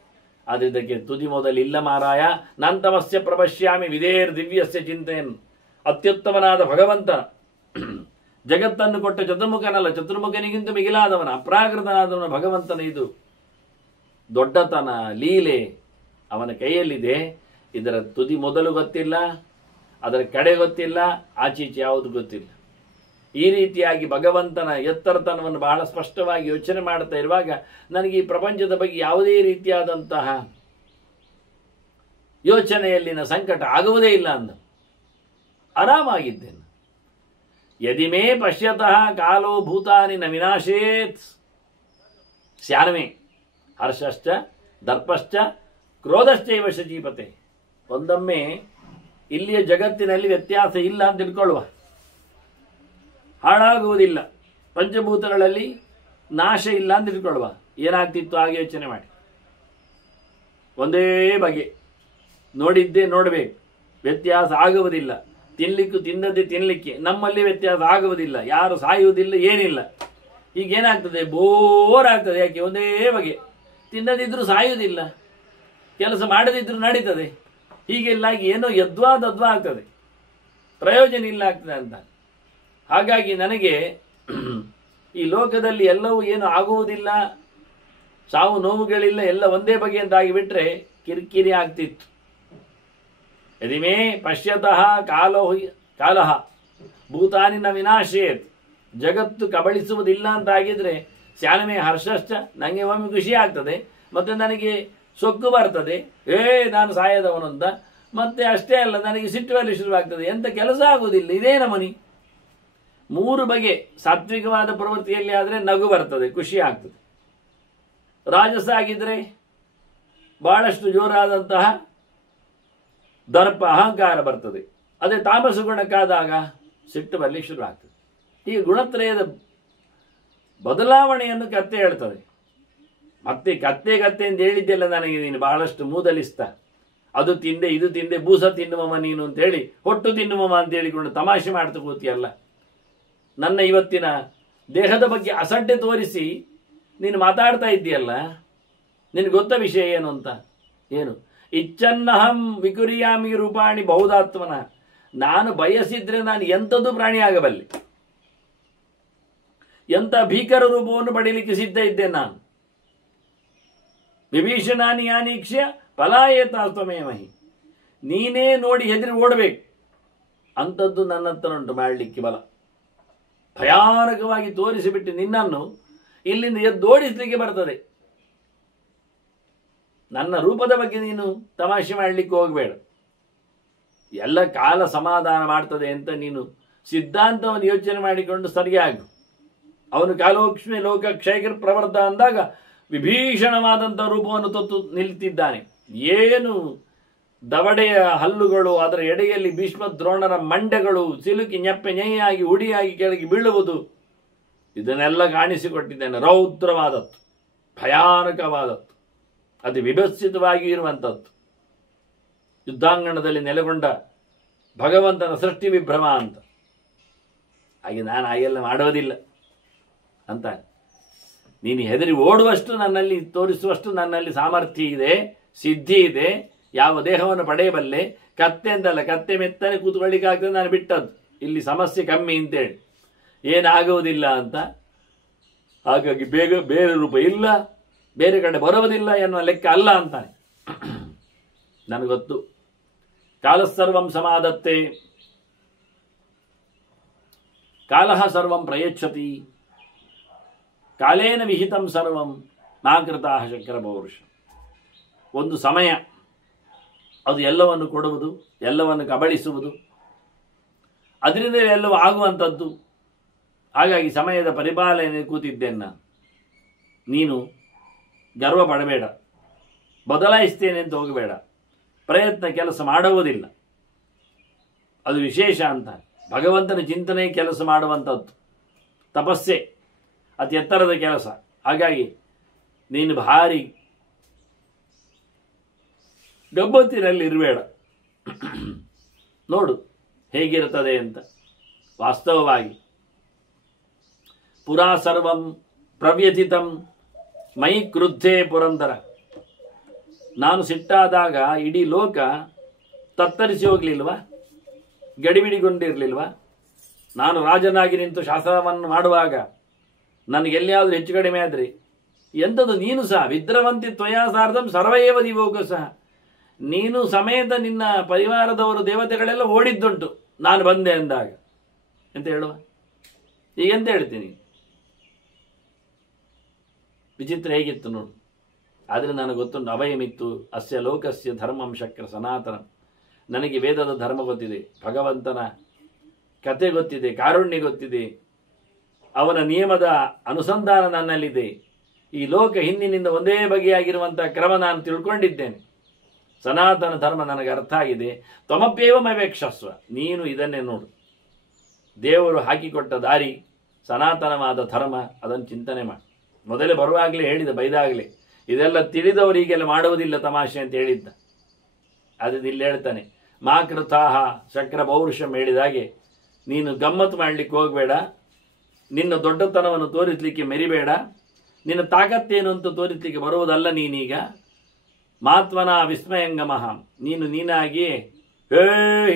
ಆದರೆ ಇದಕ್ಕೆ ತುದಿ ಮೊದಲಿಲ್ಲ ಮಾರಾಯ. ನಂತಮಸ್ಯ ಪ್ರಪಶ್ಯಾಮಿ ವಿಧೇರ್ ದಿವ್ಯಸ್ಯ ಚಿಂತೆಯನ್ನು. ಅತ್ಯುತ್ತಮನಾದ ಭಗವಂತ, ಜಗತ್ತನ್ನು ಕೊಟ್ಟ ಚತುರ್ಮುಖನಲ್ಲ, ಚತುರ್ಮುಖನಿಗಿಂತ ಮಿಗಿಲಾದವನ, ಅಪ್ರಾಕೃತನಾದವನ ಭಗವಂತನ ಇದು ದೊಡ್ಡತನ, ಲೀಲೆ ಅವನ ಕೈಯಲ್ಲಿದೆ. ಇದರ ತುದಿ ಮೊದಲು ಗೊತ್ತಿಲ್ಲ, ಅದರ ಕಡೆ ಗೊತ್ತಿಲ್ಲ, ಆಚೀಚೆ ಯಾವುದು ಗೊತ್ತಿಲ್ಲ. ಈ ರೀತಿಯಾಗಿ ಭಗವಂತನ ಎತ್ತರತನವನ್ನು ಬಹಳ ಸ್ಪಷ್ಟವಾಗಿ ಯೋಚನೆ ಮಾಡ್ತಾ ಇರುವಾಗ ನನಗೆ ಈ ಪ್ರಪಂಚದ ಬಗ್ಗೆ ಯಾವುದೇ ರೀತಿಯಾದಂತಹ ಯೋಚನೆಯಲ್ಲಿನ ಸಂಕಟ ಆಗುವುದೇ ಇಲ್ಲ ಅಂದ ಆರಾಮಾಗಿದ್ದೇನೆ. ಯದಿಮೇ ಪಶ್ಯತಃ ಕಾಲೋ ಭೂತಾನಿ ನ ವಿನಾಶೇತ್ ಸ್ಯಾನಮೇ ಹರ್ಷಶ್ಚ ದರ್ಪಶ್ಚ ಕ್ರೋಧಶ್ಚೈವ ಶಚೀಪತೆ. ಒಂದೊಮ್ಮೆ ಇಲ್ಲಿಯ ಜಗತ್ತಿನಲ್ಲಿ ವ್ಯತ್ಯಾಸ ಇಲ್ಲ ಅಂತ ತಿಳ್ಕೊಳ್ಳುವ, ಹಾಳಾಗುವುದಿಲ್ಲ. ಪಂಚಭೂತಗಳಲ್ಲಿ ನಾಶ ಇಲ್ಲ ಅಂತ ತಿಳ್ಕೊಳ್ಳುವ, ಏನಾಗ್ತಿತ್ತು ಹಾಗೆ ಯೋಚನೆ ಮಾಡಿ. ಒಂದೇ ಬಗೆ ನೋಡಿದ್ದೇ ನೋಡಬೇಕು, ವ್ಯತ್ಯಾಸ ಆಗುವುದಿಲ್ಲ. ತಿನ್ಲಿಕ್ಕೂ ತಿನ್ನದೇ ತಿನ್ನಲಿಕ್ಕೆ ನಮ್ಮಲ್ಲಿ ವ್ಯತ್ಯಾಸ ಆಗುವುದಿಲ್ಲ. ಯಾರು ಸಾಯುವುದಿಲ್ಲ, ಏನಿಲ್ಲ. ಈಗೇನಾಗ್ತದೆ? ಬೋರ್ ಆಗ್ತದೆ. ಯಾಕೆ? ಒಂದೇ ಬಗೆ. ತಿನ್ನದಿದ್ರೂ ಸಾಯುವುದಿಲ್ಲ, ಕೆಲಸ ಮಾಡದಿದ್ರೂ ನಡೀತದೆ. ಹೀಗೆಲ್ಲಾಗಿ ಏನೋ ಯದ್ವಾ ಆಗ್ತದೆ, ಪ್ರಯೋಜನ ಇಲ್ಲ ಆಗ್ತದೆ ಅಂತ. ಹಾಗಾಗಿ ನನಗೆ ಈ ಲೋಕದಲ್ಲಿ ಎಲ್ಲವೂ ಏನು ಆಗುವುದಿಲ್ಲ, ಸಾವು ನೋವುಗಳಿಲ್ಲ, ಎಲ್ಲ ಒಂದೇ ಬಗೆ ಅಂತ ಆಗಿಬಿಟ್ರೆ ಕಿರಿಕಿರಿ ಆಗ್ತಿತ್ತು. ಯದಿಮೇ ಪಶ್ಯತಃ ಕಾಲಃ ಭೂತಾನಿನ ವಿನಾಶೇತ್, ಜಗತ್ತು ಕಬಳಿಸುವುದಿಲ್ಲ ಅಂತ ಆಗಿದ್ರೆ ಸ್ಯಾನಮೇ ಹರ್ಷಶ್ಚ, ನನಗೆ ಒಮ್ಮೆ ಖುಷಿ ಆಗ್ತದೆ, ಮತ್ತೆ ನನಗೆ ಸೊಕ್ಕು ಬರ್ತದೆ, ನಾನು ಸಾಯದವನು ಅಂತ. ಮತ್ತೆ ಅಷ್ಟೇ ಅಲ್ಲ, ನನಗೆ ಸಿಟ್ಟು ಬರಲಿ ಶುರುವಾಗ್ತದೆ, ಎಂತ ಕೆಲಸ ಆಗುವುದಿಲ್ಲ. ಇದೇ ನಮನಿ. ಮೂರು ಬಗೆ ಸಾತ್ವಿಕವಾದ ಪ್ರವೃತ್ತಿಯಲ್ಲಿ ಆದರೆ ನಗು ಬರ್ತದೆ, ಖುಷಿ ಆಗ್ತದೆ. ರಾಜಸ ಆಗಿದ್ರೆ ಬಹಳಷ್ಟು ಜೋರಾದಂತಹ ದರ್ಪ, ಅಹಂಕಾರ ಬರ್ತದೆ. ಅದೇ ತಾಮಸ ಗುಣಕ್ಕಾದಾಗ ಸಿಟ್ಟು ಬರಲಿಕ್ಕೆ ಶುರು ಆಗ್ತದೆ. ಈ ಗುಣತ್ರಯದ ಬದಲಾವಣೆಯನ್ನು ಕತ್ತೆ ಹೇಳ್ತದೆ. ಮತ್ತೆ ಕತ್ತೆ ಅಂತ ಹೇಳಿದ್ದೆಲ್ಲ ನನಗೆ ನೀನು ಬಹಳಷ್ಟು ಮೂದಲಿಸ್ತ, ಅದು ತಿಂದೆ ಇದು ತಿಂದೆ, ಬೂಸ ತಿನ್ನುವಮ್ಮ ನೀನು ಅಂತೇಳಿ, ಹೊಟ್ಟು ತಿನ್ನುವಮ್ಮ ಅಂತ ಹೇಳಿಕೊಂಡು ತಮಾಷೆ ಮಾಡ್ತಾ ಕೂತಿಯಲ್ಲ. ನನ್ನ ಇವತ್ತಿನ ದೇಹದ ಬಗ್ಗೆ ಅಸಡ್ಡೆ ತೋರಿಸಿ ನೀನು ಮಾತಾಡ್ತಾ ಇದ್ದೀಯಲ್ಲ, ನಿನಗೆ ಗೊತ್ತ ವಿಷಯ ಏನು ಅಂತ? ಏನು? ಇಚ್ಛನ್ನಹಂ ವಿಕುರಿಯಾಮಿ ರೂಪಾಣಿ ಬಹುಧಾತ್ಮನ. ನಾನು ಬಯಸಿದ್ರೆ ನಾನು ಎಂಥದ್ದು ಪ್ರಾಣಿ ಆಗಬಲ್ಲೆ, ಎಂಥ ಭೀಕರ ರೂಪವನ್ನು ಪಡೀಲಿಕ್ಕೆ ಸಿದ್ಧ ಇದ್ದೇನೆ ನಾನು. ವಿಭೀಷಣಾನಿ ಯಾನೀಕ್ಷ್ಯ ಪಲಾಯೇತಾಸ್ತಮೇಮಹಿ. ನೀನೇ ನೋಡಿ ಹೆದರಿ ಓಡಬೇಕು, ಅಂಥದ್ದು ನನ್ನ ಹತ್ರ ಉಂಟು ಮಾಡಲಿಕ್ಕೆ ಬಲ. ಭಯಾನಕವಾಗಿ ತೋರಿಸಿಬಿಟ್ಟು ನಿನ್ನನ್ನು ಇಲ್ಲಿಂದ ಎದ್ದೋಡಿಸ್ಲಿಕ್ಕೆ ಬರ್ತದೆ. ನನ್ನ ರೂಪದ ಬಗ್ಗೆ ನೀನು ತಮಾಷೆ ಮಾಡಲಿಕ್ಕೆ ಹೋಗಬೇಡ. ಎಲ್ಲ ಕಾಲ ಸಮಾಧಾನ ಮಾಡ್ತದೆ ಅಂತ ನೀನು ಸಿದ್ಧಾಂತವನ್ನು ಯೋಚನೆ ಮಾಡಿಕೊಂಡು ಸರಿಯಾಗು. ಅವನು ಕಾಲೋಕ್ಷ್ಮಿ ಲೋಕ ಕ್ಷಯಕರ ಪ್ರವರ್ತ ಅಂದಾಗ ವಿಭೀಷಣವಾದಂಥ ರೂಪವನ್ನು ತೊತ್ತು ನಿಲ್ತಿದ್ದಾನೆ. ಏನು ದವಡೆಯ ಹಲ್ಲುಗಳು, ಅದರ ಎಡೆಯಲ್ಲಿ ಭೀಷ್ಮ ದ್ರೋಣರ ಮಂಡೆಗಳು ಸಿಲುಕಿ ನೆಪ್ಪೆ ನೆಯ್ಯಾಗಿ ಉಡಿಯಾಗಿ ಕೆಳಗೆ ಬೀಳುವುದು, ಇದನ್ನೆಲ್ಲ ಕಾಣಿಸಿಕೊಟ್ಟಿದ್ದೇನೆ. ರೌದ್ರವಾದದ್ದು, ಭಯಾನಕವಾದದ್ದು, ಅದು ವಿಭತ್ಸಿತವಾಗಿ ಇರುವಂಥದ್ದು. ಯುದ್ಧಾಂಗಣದಲ್ಲಿ ನೆಲೆಗೊಂಡ ಭಗವಂತನ ಸೃಷ್ಟಿ ವಿಭ್ರಮ ಅಂತ. ಹಾಗೆ ನಾನು ಹಾಗೆಲ್ಲ ಮಾಡೋದಿಲ್ಲ ಅಂತ. ನೀನು ಹೆದರಿ ಓಡುವಷ್ಟು ನನ್ನಲ್ಲಿ, ತೋರಿಸುವಷ್ಟು ನನ್ನಲ್ಲಿ ಸಾಮರ್ಥ್ಯ ಇದೆ, ಸಿದ್ಧಿ ಇದೆ. ಯಾವ ದೇಹವನ್ನು ಪಡೆಯಬಲ್ಲೆ. ಕತ್ತೆ ಅಂತಲ್ಲ, ಕತ್ತೆ ಮೆತ್ತನೆ ಕೂತ್ಕೊಳ್ಳಿಕ್ಕಾಗ್ತದೆ, ನಾನು ಬಿಟ್ಟದ್ದು. ಇಲ್ಲಿ ಸಮಸ್ಯೆ ಕಮ್ಮಿ ಅಂತೇಳಿ, ಏನಾಗುವುದಿಲ್ಲ ಅಂತ. ಹಾಗಾಗಿ ಬೇರೆ ರೂಪ ಇಲ್ಲ, ಬೇರೆ ಕಡೆ ಬರುವುದಿಲ್ಲ ಎನ್ನುವ ಲೆಕ್ಕ ಅಲ್ಲ ಅಂತಾನೆ. ನನಗೊತ್ತು. ಕಾಲಸರ್ವಂ ಸಮಾದತ್ತೆ, ಕಾಲಃ ಸರ್ವಂ ಪ್ರಯಚ್ಛತಿ, ಕಾಲೇನ ವಿಹಿತಂ ಸರ್ವಂ ನಾಕೃತಾಃ ಶಕ್ರ ಪೌರುಷ. ಒಂದು ಸಮಯ, ಅದು ಎಲ್ಲವನ್ನು ಕೊಡುವುದು, ಎಲ್ಲವನ್ನು ಕಬಳಿಸುವುದು, ಅದರಿಂದ ಎಲ್ಲವೂ ಆಗುವಂಥದ್ದು. ಹಾಗಾಗಿ ಸಮಯದ ಪರಿಪಾಲನೆ ಕೂತಿದ್ದೇನೆ ನಾನು. ನೀನು ಗರ್ವ ಪಡಬೇಡ, ಬದಲಾಯಿಸ್ತೇನೆ ಅಂತ ಹೋಗಬೇಡ. ಪ್ರಯತ್ನ ಕೆಲಸ ಮಾಡುವುದಿಲ್ಲ, ಅದು ವಿಶೇಷ ಅಂತ. ಭಗವಂತನ ಚಿಂತನೆ ಕೆಲಸ ಮಾಡುವಂಥದ್ದು, ತಪಸ್ಸೆ ಅತಿ ಎತ್ತರದ ಕೆಲಸ. ಹಾಗಾಗಿ ನೀನು ಭಾರಿ ಗಮ್ಮತ್ತಿನಲ್ಲಿ ಇರಬೇಡ. ನೋಡು ಹೇಗಿರುತ್ತದೆ ಅಂತ. ವಾಸ್ತವವಾಗಿ ಪುರಾ ಸರ್ವಂ ಪ್ರವ್ಯಥಿತಂ ಮೈ ಕ್ರುದ್ಧೇ ಪುರಂದರ. ನಾನು ಸಿಟ್ಟಾದಾಗ ಇಡೀ ಲೋಕ ತತ್ತರಿಸಿ ಹೋಗ್ಲಿಲ್ವಾ, ಗಡಿಬಿಡಿಗೊಂಡಿರಲಿಲ್ವಾ? ನಾನು ರಾಜನಾಗಿ ನಿಂತು ಶಾಸನವನ್ನು ಮಾಡುವಾಗ ನನಗೆಲ್ಲಿಯಾದರೂ ಹೆಚ್ಚು ಕಡಿಮೆ ಆದರೆ ಎಂಥದ್ದು, ನೀನು ಸಹ ವಿದ್ರವಂತಿ ತ್ವಯಾ ಸಾರ್ಧಂ ಸರ್ವಯೇವ ದಿವೋಗ ಸಹ, ನೀನು ಸಮೇತ ನಿನ್ನ ಪರಿವಾರದವರು ದೇವತೆಗಳೆಲ್ಲ ಓಡಿದ್ದುಂಟು ನಾನು ಬಂದೆ ಅಂದಾಗ. ಎಂತ ಹೇಳುವ? ಈಗೆಂತ ಹೇಳ್ತೀನಿ? ವಿಚಿತ್ರ ಹೇಗಿತ್ತು ನೋಡು. ಆದರೆ ನನಗೆ ಗೊತ್ತುಂಟು, ಅಭಯಮಿತ್ತು ಅಸ್ಯ ಲೋಕಸ್ಯ ಧರ್ಮಂ ಶಕ್ರ ಸನಾತನ. ನನಗೆ ವೇದದ ಧರ್ಮ ಗೊತ್ತಿದೆ, ಭಗವಂತನ ಕತೆ ಗೊತ್ತಿದೆ, ಕಾರುಣ್ಯ ಗೊತ್ತಿದೆ, ಅವನ ನಿಯಮದ ಅನುಸಂಧಾನ ನನ್ನಲ್ಲಿದೆ. ಈ ಲೋಕ ಹಿಂದಿನಿಂದ ಒಂದೇ ಬಗೆಯಾಗಿರುವಂಥ ಕ್ರಮ ನಾನು ತಿಳ್ಕೊಂಡಿದ್ದೇನೆ. ಸನಾತನ ಧರ್ಮ ನನಗೆ ಅರ್ಥ ಆಗಿದೆ. ತ್ವಮಪ್ಯೇವಮವೇಕ್ಷಸ್ವ, ನೀನು ಇದನ್ನೇ ನೋಡು. ದೇವರು ಹಾಕಿಕೊಟ್ಟ ದಾರಿ ಸನಾತನವಾದ ಧರ್ಮ, ಅದನ್ನು ಚಿಂತನೆ ಮಾಡಿ. ಮೊದಲೇ ಬರುವಾಗಲೇ ಹೇಳಿದ, ಬೈದಾಗಲೇ, ಇದೆಲ್ಲ ತಿಳಿದವರು ಹೀಗೆಲ್ಲ ಮಾಡುವುದಿಲ್ಲ ತಮಾಷೆ ಅಂತ ಹೇಳಿದ್ದ. ಅದು ಇಲ್ಲಿ ಹೇಳ್ತಾನೆ, ಮಾ ಕೃತಾಹ ಶಕ್ರ ಪೌರುಷಂ ಹೇಳಿದಾಗೆ ನೀನು ಗಮ್ಮತ್ತು ಮಾಡಲಿಕ್ಕೆ ಹೋಗಬೇಡ, ನಿನ್ನ ದೊಡ್ಡತನವನ್ನು ತೋರಿಸಲಿಕ್ಕೆ ಮೆರಿಬೇಡ, ನಿನ್ನ ತಾಕತ್ತೇನು ಅಂತ ತೋರಿಸಲಿಕ್ಕೆ ಬರುವುದಲ್ಲ ನೀನೀಗ. ಮಾತ್ವನ ವಿಸ್ಮಯಂಗಮಃ, ನೀನಾಗಿ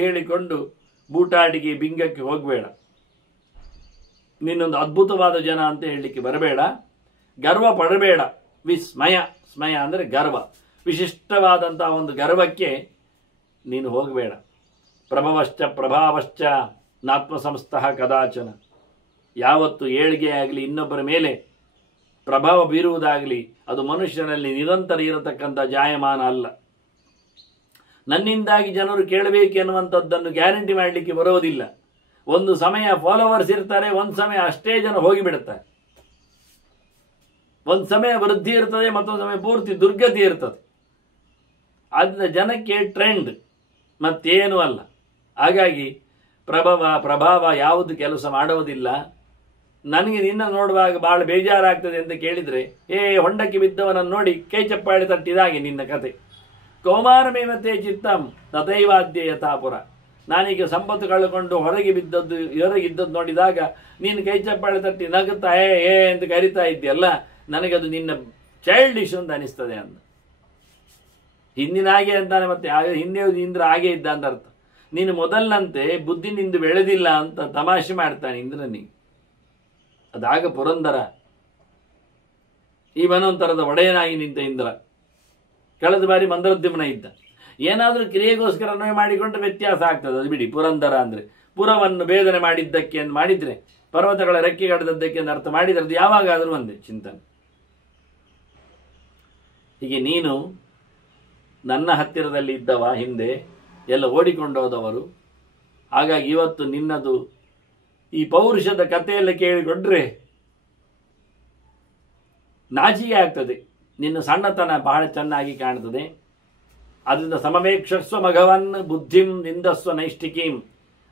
ಹೇಳಿಕೊಂಡು ಬೂಟಾಟಿಗೆ ಬಿಂಗಕ್ಕೆ ಹೋಗಬೇಡ. ನಿನ್ನೊಂದು ಅದ್ಭುತವಾದ ಜನ ಅಂತ ಹೇಳಲಿಕ್ಕೆ ಬರಬೇಡ. ಗರ್ವ ಪಡಬೇಡ. ವಿಸ್ಮಯ, ಸ್ಮಯ ಅಂದರೆ ಗರ್ವ, ವಿಶಿಷ್ಟವಾದಂಥ ಒಂದು ಗರ್ವಕ್ಕೆ ನೀನು ಹೋಗಬೇಡ. ಪ್ರಭವಶ್ಚ ಪ್ರಭಾವಶ್ಚ ನಾತ್ಮಸಂಸ್ಥಃ ಕದಾಚನ. ಯಾವತ್ತು ಏಳಿಗೆ ಆಗಲಿ, ಇನ್ನೊಬ್ಬರ ಮೇಲೆ ಪ್ರಭಾವ ಬೀರುವುದಾಗಲಿ, ಅದು ಮನುಷ್ಯನಲ್ಲಿ ನಿರಂತರ ಇರತಕ್ಕಂಥ ಜಾಯಮಾನ ಅಲ್ಲ. ನನ್ನಿಂದಾಗಿ ಜನರು ಕೇಳಬೇಕು ಎನ್ನುವಂಥದ್ದನ್ನು ಗ್ಯಾರಂಟಿ ಮಾಡಲಿಕ್ಕೆ ಬರೋದಿಲ್ಲ. ಒಂದು ಸಮಯ ಫಾಲೋವರ್ಸ್ ಇರ್ತಾರೆ, ಒಂದು ಸಮಯ ಅಷ್ಟೇ ಜನ ಹೋಗಿಬಿಡುತ್ತಾರೆ. ಒಂದು ಸಮಯ ವೃದ್ಧಿ ಇರ್ತದೆ, ಮತ್ತೊಂದು ಸಮಯ ಪೂರ್ತಿ ದುರ್ಗತಿ ಇರ್ತದೆ. ಆದ್ದರಿಂದ ಜನಕ್ಕೆ ಟ್ರೆಂಡ್ ಮತ್ತೇನೂ ಅಲ್ಲ. ಹಾಗಾಗಿ ಪ್ರಭಾವ ಯಾವುದು ಕೆಲಸ ಮಾಡುವುದಿಲ್ಲ. ನನಗೆ ನಿನ್ನ ನೋಡುವಾಗ ಭಾಳ ಬೇಜಾರಾಗ್ತದೆ ಅಂತ ಕೇಳಿದರೆ, ಹೊಂಡಕ್ಕೆ ಬಿದ್ದವನನ್ನು ನೋಡಿ ಕೈ ಚಪ್ಪಾಳೆ ತಟ್ಟಿದಾಗೆ ನಿನ್ನ ಕತೆ. ಕೌಮಾರಮೇವತೆ ಚಿತ್ತಂ ತಥೈವಾದ್ಯ ಯಥಾಪುರ. ನಾನೀಗ ಸಂಪತ್ತು ಕಳ್ಕೊಂಡು ಹೊರಗಿದ್ದದ್ದು ನೋಡಿದಾಗ ನೀನು ಕೈ ಚಪ್ಪಾಳೆ ತಟ್ಟಿ ನಗುತ್ತಾ ಅಂತ ಕರಿತಾ ಇದ್ದೀಯಲ್ಲ, ನನಗದು ನಿನ್ನ ಚೈಲ್ಡಿಶ್ ಅಂತ ಅನಿಸ್ತದೆ ಅಂದ. ಹಿಂದಿನ ಹಾಗೆ ಅಂತಾನೆ, ಮತ್ತೆ ಹಿಂದೆ ಇಂದ್ರ ಹಾಗೆ ಇದ್ದ ಅಂತ ಅರ್ಥ. ನೀನು ಮೊದಲಿನಂತೆ ಬುದ್ಧಿ ನಿಂದು ಬೆಳೆದಿಲ್ಲ ಅಂತ ತಮಾಷೆ ಮಾಡ್ತಾನೆ ಇಂದ್ರನಿಗೆ. ಅದಾಗ ಪುರಂದರ ಈ ಮನೋಂತರದ ಒಡೆಯನಾಗಿ ನಿಂತ ಇಂದ್ರ ಕಳೆದ ಬಾರಿ ಮಂದರೋದ್ಯಮನ ಇದ್ದ. ಏನಾದರೂ ಕ್ರಿಯೆಗೋಸ್ಕರ ಅನ್ವಯ ಮಾಡಿಕೊಂಡ್ರೆ ವ್ಯತ್ಯಾಸ ಆಗ್ತದೆ, ಅದು ಬಿಡಿ. ಪುರಂದರ ಅಂದ್ರೆ ಪುರವನ್ನು ಭೇದನೆ ಮಾಡಿದ್ದಕ್ಕೆ ಅಂತ ಮಾಡಿದ್ರೆ, ಪರ್ವತಗಳ ರೆಕ್ಕೆಗಡದದ್ದಕ್ಕೆ ಅಂತ ಅರ್ಥ ಮಾಡಿದ್ರೆ ಅದು ಯಾವಾಗಾದರೂ ಒಂದೇ ಚಿಂತನೆ. ಹೀಗೆ ನೀನು ನನ್ನ ಹತ್ತಿರದಲ್ಲಿ ಇದ್ದವ, ಹಿಂದೆ ಎಲ್ಲ ಓಡಿಕೊಂಡು ಹೋದವರು. ಹಾಗಾಗಿ ಇವತ್ತು ನಿನ್ನದು ಈ ಪೌರುಷದ ಕಥೆಯೆಲ್ಲ ಕೇಳಿಕೊಂಡ್ರೆ ನಾಚಿಕೆ ಆಗ್ತದೆ. ನಿನ್ನ ಸಣ್ಣತನ ಬಹಳ ಚೆನ್ನಾಗಿ ಕಾಣ್ತದೆ. ಅದರಿಂದ ಸಮಮೇಕ್ಷಸ್ವ ಮಘವನ್ ಬುದ್ಧಿಂ ನಿಂದಸ್ವ ನೈಷ್ಠಿಕೀಂ,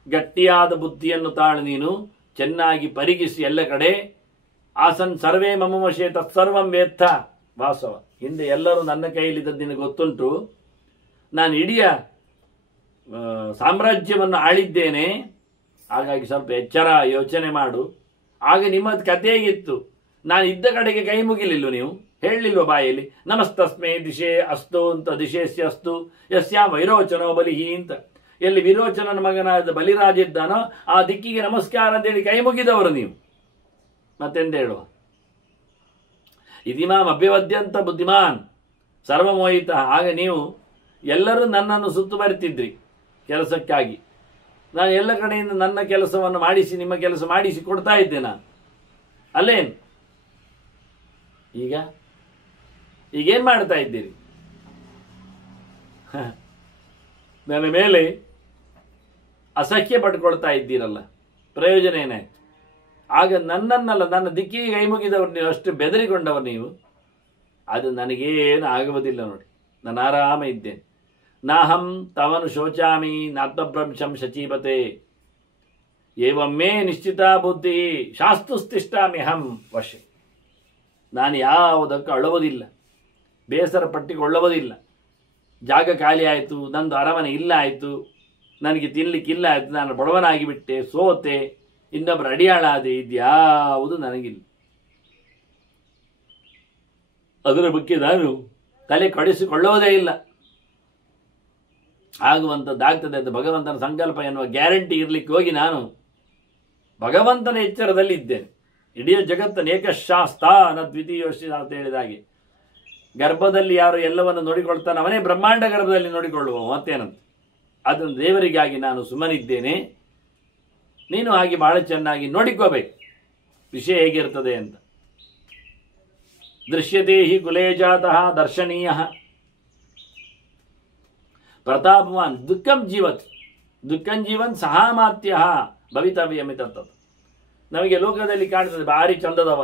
ಗಟ್ಟಿಯಾದ ಬುದ್ಧಿಯನ್ನು ತಾಳು ನೀನು, ಚೆನ್ನಾಗಿ ಪರಿಗಿಸಿ ಎಲ್ಲ ಕಡೆ. ಆಸನ್ ಸರ್ವೇ ಮಮ ವಶೇ ತತ್ಸರ್ವಂ ವೇತ್ತ ವಾಸವ. ಹಿಂದೆ ಎಲ್ಲರೂ ನನ್ನ ಕೈಯಲ್ಲಿದ್ದದ್ದು ನಿನಗೆ ಗೊತ್ತುಂಟು. ನಾನು ಇಡೀ ಸಾಮ್ರಾಜ್ಯವನ್ನು ಆಳಿದ್ದೇನೆ. ಹಾಗಾಗಿ ಸ್ವಲ್ಪ ಎಚ್ಚರ ಯೋಚನೆ ಮಾಡು. ಆಗ ನಿಮ್ಮದು ಕಥೆ ಹೇಗಿತ್ತು? ನಾನು ಇದ್ದ ಕಡೆಗೆ ಕೈ ಮುಗಿಲಿಲ್ವ? ನೀವು ಹೇಳಲಿಲ್ವ ಬಾಯಲ್ಲಿ ನಮಸ್ತಸ್ಮೇ ದಿಶೆ ಅಸ್ತು ಅಂತ, ದಿಶೇಸ್ಯ ಅಸ್ತು ಯಸ್ಯಾ ವೈರೋಚನೋ ಬಲಿಹಿ ಅಂತ. ಎಲ್ಲಿ ವಿರೋಚನನ ಮಗನಾದ ಬಲಿರಾಜ ಇದ್ದಾನೋ ಆ ದಿಕ್ಕಿಗೆ ನಮಸ್ಕಾರ ಅಂತೇಳಿ ಕೈ ಮುಗಿದವರು ನೀವು. ಮತ್ತೆಂದ ಹೇಳುವ? ಇದಿಮಾಂ ಅಭ್ಯವದ್ಯಂತ ಬುದ್ಧಿಮಾನ್ ಸರ್ವಮೋಹಿತ. ಆಗ ನೀವು ಎಲ್ಲರೂ ನನ್ನನ್ನು ಸುತ್ತು ಬರುತ್ತಿದ್ರಿ ಕೆಲಸಕ್ಕಾಗಿ. ನಾನು ಎಲ್ಲ ಕಡೆಯಿಂದ ನನ್ನ ಕೆಲಸವನ್ನು ಮಾಡಿಸಿ ನಿಮ್ಮ ಕೆಲಸ ಮಾಡಿಸಿ ಕೊಡ್ತಾ ಇದ್ದೆ ನಾನು, ಅಲ್ಲೇನು? ಈಗೇನ್ ಮಾಡ್ತಾ ಇದ್ದೀರಿ? ನನ್ನ ಮೇಲೆ ಅಸಹ್ಯ ಪಡ್ಕೊಳ್ತಾ ಇದ್ದೀರಲ್ಲ, ಪ್ರಯೋಜನ ಏನಾಯ್ತು? ಆಗ ನನ್ನನ್ನಲ್ಲ, ನನ್ನ ದಿಕ್ಕಿಗೆ ಕೈ ಮುಗಿದವರು ನೀವು, ಅಷ್ಟು ಬೆದರಿಕೊಂಡವರು ನೀವು. ಅದು ನನಗೇನು ಆಗುವುದಿಲ್ಲ ನೋಡಿ, ನಾನು ಆರಾಮ ಇದ್ದೇನೆ. ನಾಹಂ ತವನು ಶೋಚಾಮಿ ನಾತ್ಮಭ್ರಂಶಂ ಶಚೀಪತೆ ಏವಮ್ಮೇ ನಿಶ್ಚಿತ ಬುದ್ಧಿ ಶಾಸ್ತುಸ್ತಿಷ್ಠಾಮಿ ಹಂ ವಶೆ. ನಾನು ಯಾವುದಕ್ಕೂ ಅಳುವುದಿಲ್ಲ, ಬೇಸರ ಪಟ್ಟಿಕೊಳ್ಳುವುದಿಲ್ಲ. ಜಾಗ ಖಾಲಿ ಆಯಿತು, ನಂದು ಅರಮನೆ ಇಲ್ಲ ಆಯಿತು, ನನಗೆ ತಿನ್ನಲಿಕ್ಕಿಲ್ಲ ಆಯಿತು, ನಾನು ಬಡವನಾಗಿಬಿಟ್ಟೆ, ಸೋತೆ, ಇನ್ನೊಬ್ಬರು ಅಡಿಯಾಳಾದೆ, ಇದ್ಯಾವುದು ನನಗಿಲ್ಲ. ಅದರ ಬಗ್ಗೆ ನಾನು ತಲೆ ಕಡಿಸಿಕೊಳ್ಳುವುದೇ ಇಲ್ಲ. ಆಗುವಂಥದ್ದಾಗ್ತದೆ ಅಂತ ಭಗವಂತನ ಸಂಕಲ್ಪ ಎನ್ನುವ ಗ್ಯಾರಂಟಿ ಇರಲಿಕ್ಕೆ ಹೋಗಿ ನಾನು ಭಗವಂತನ ಎಚ್ಚರದಲ್ಲಿ ಇದ್ದೇನೆ. ಇಡೀ ಜಗತ್ತನ್ನು ಏಕಶಾಸ್ತ ನ ದ್ವಿತೀಯೋಶಿ ಅಂತ ಹೇಳಿದ ಹಾಗೆ, ಗರ್ಭದಲ್ಲಿ ಯಾರು ಎಲ್ಲವನ್ನು ನೋಡಿಕೊಳ್ತಾನೆ ಅವನೇ ಬ್ರಹ್ಮಾಂಡ ಗರ್ಭದಲ್ಲಿ ನೋಡಿಕೊಳ್ಳುವ, ಮತ್ತೇನಂತ. ಅದನ್ನು ದೇವರಿಗಾಗಿ ನಾನು ಸುಮ್ಮನಿದ್ದೇನೆ. ನೀನು ಹಾಗೆ ಬಹಳ ಚೆನ್ನಾಗಿ ನೋಡಿಕೋಬೇಕು ವಿಷಯ ಹೇಗಿರ್ತದೆ ಅಂತ. ದೃಶ್ಯತೆ ಹಿ ಕುಲೇ ಜಾತಃ ದರ್ಶನೀಯ ಪ್ರತಾಪವಾನ್ ದುಃಖಂ ಜೀವತ್ ದುಃಖಂ ಜೀವನ್ ಸಹಾಮಾತ್ಯ ಭವಿತವ್ಯಮಿತತ್ತ. ನಮಗೆ ಲೋಕದಲ್ಲಿ ಕಾಣ್ತದೆ ಭಾರಿ ಚಂದದವ,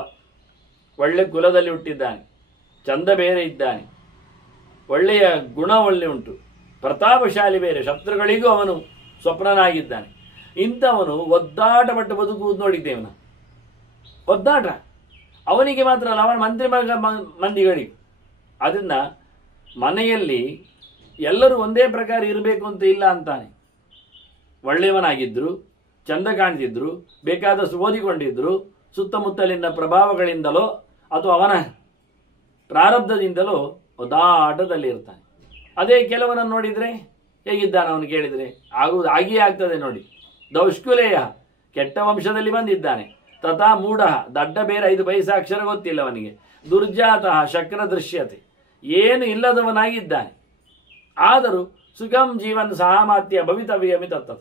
ಒಳ್ಳೆ ಕುಲದಲ್ಲಿ ಹುಟ್ಟಿದ್ದಾನೆ, ಚಂದ ಬೇರೆ ಇದ್ದಾನೆ, ಒಳ್ಳೆಯ ಗುಣ ಒಳ್ಳೆ ಉಂಟು, ಪ್ರತಾಪಶಾಲಿ ಬೇರೆ, ಶತ್ರುಗಳಿಗೂ ಅವನು ಸ್ವಪ್ನನಾಗಿದ್ದಾನೆ. ಇಂಥವನು ಒದ್ದಾಟ ಪಟ್ಟು ಬದುಕುವುದು ನೋಡಿದ್ದೇವೆ ನಾವು. ಒದ್ದಾಟ ಅವನಿಗೆ ಮಾತ್ರ ಅಲ್ಲ, ಅವನ ಮಂದಿಗಳಿಗೂ. ಅದನ್ನ ಮನೆಯಲ್ಲಿ ಎಲ್ಲರೂ ಒಂದೇ ಪ್ರಕಾರ ಇರಬೇಕು ಅಂತ ಇಲ್ಲ ಅಂತಾನೆ. ಒಳ್ಳೆಯವನಾಗಿದ್ರು, ಚಂದ ಕಾಣ್ತಿದ್ರು, ಬೇಕಾದಷ್ಟು ಓದಿಕೊಂಡಿದ್ರು, ಸುತ್ತಮುತ್ತಲಿನ ಪ್ರಭಾವಗಳಿಂದಲೋ ಅಥವಾ ಅವನ ಪ್ರಾರಬ್ಧದಿಂದಲೋ ಒದ್ದಾಟದಲ್ಲಿ ಇರ್ತಾನೆ. ಅದೇ ಕೆಲವನನ್ನು ನೋಡಿದರೆ ಹೇಗಿದ್ದಾನೆ ಅವನು ಕೇಳಿದರೆ ಆಗಿಯೇ ಆಗ್ತದೆ ನೋಡಿ. ದೌಷ್ಕುಲೇಯ ಕೆಟ್ಟ ವಂಶದಲ್ಲಿ ಬಂದಿದ್ದಾನೆ, ತಥಾ ಮೂಢ ದಡ್ಡ ಬೇರೆ 5 ಪೈಸಾ ಅಕ್ಷರ ಗೊತ್ತಿಲ್ಲ ಅವನಿಗೆ, ದುರ್ಜಾತಃ ಶಕ್ರ ದೃಶ್ಯತೆ ಏನು ಇಲ್ಲದವನಾಗಿದ್ದಾನೆ. ಆದರೂ ಸುಖಂ ಜೀವನ್ ಸಹಾಮಾತ್ಯ ಭವಿತವ್ಯಮಿತತ್ತ.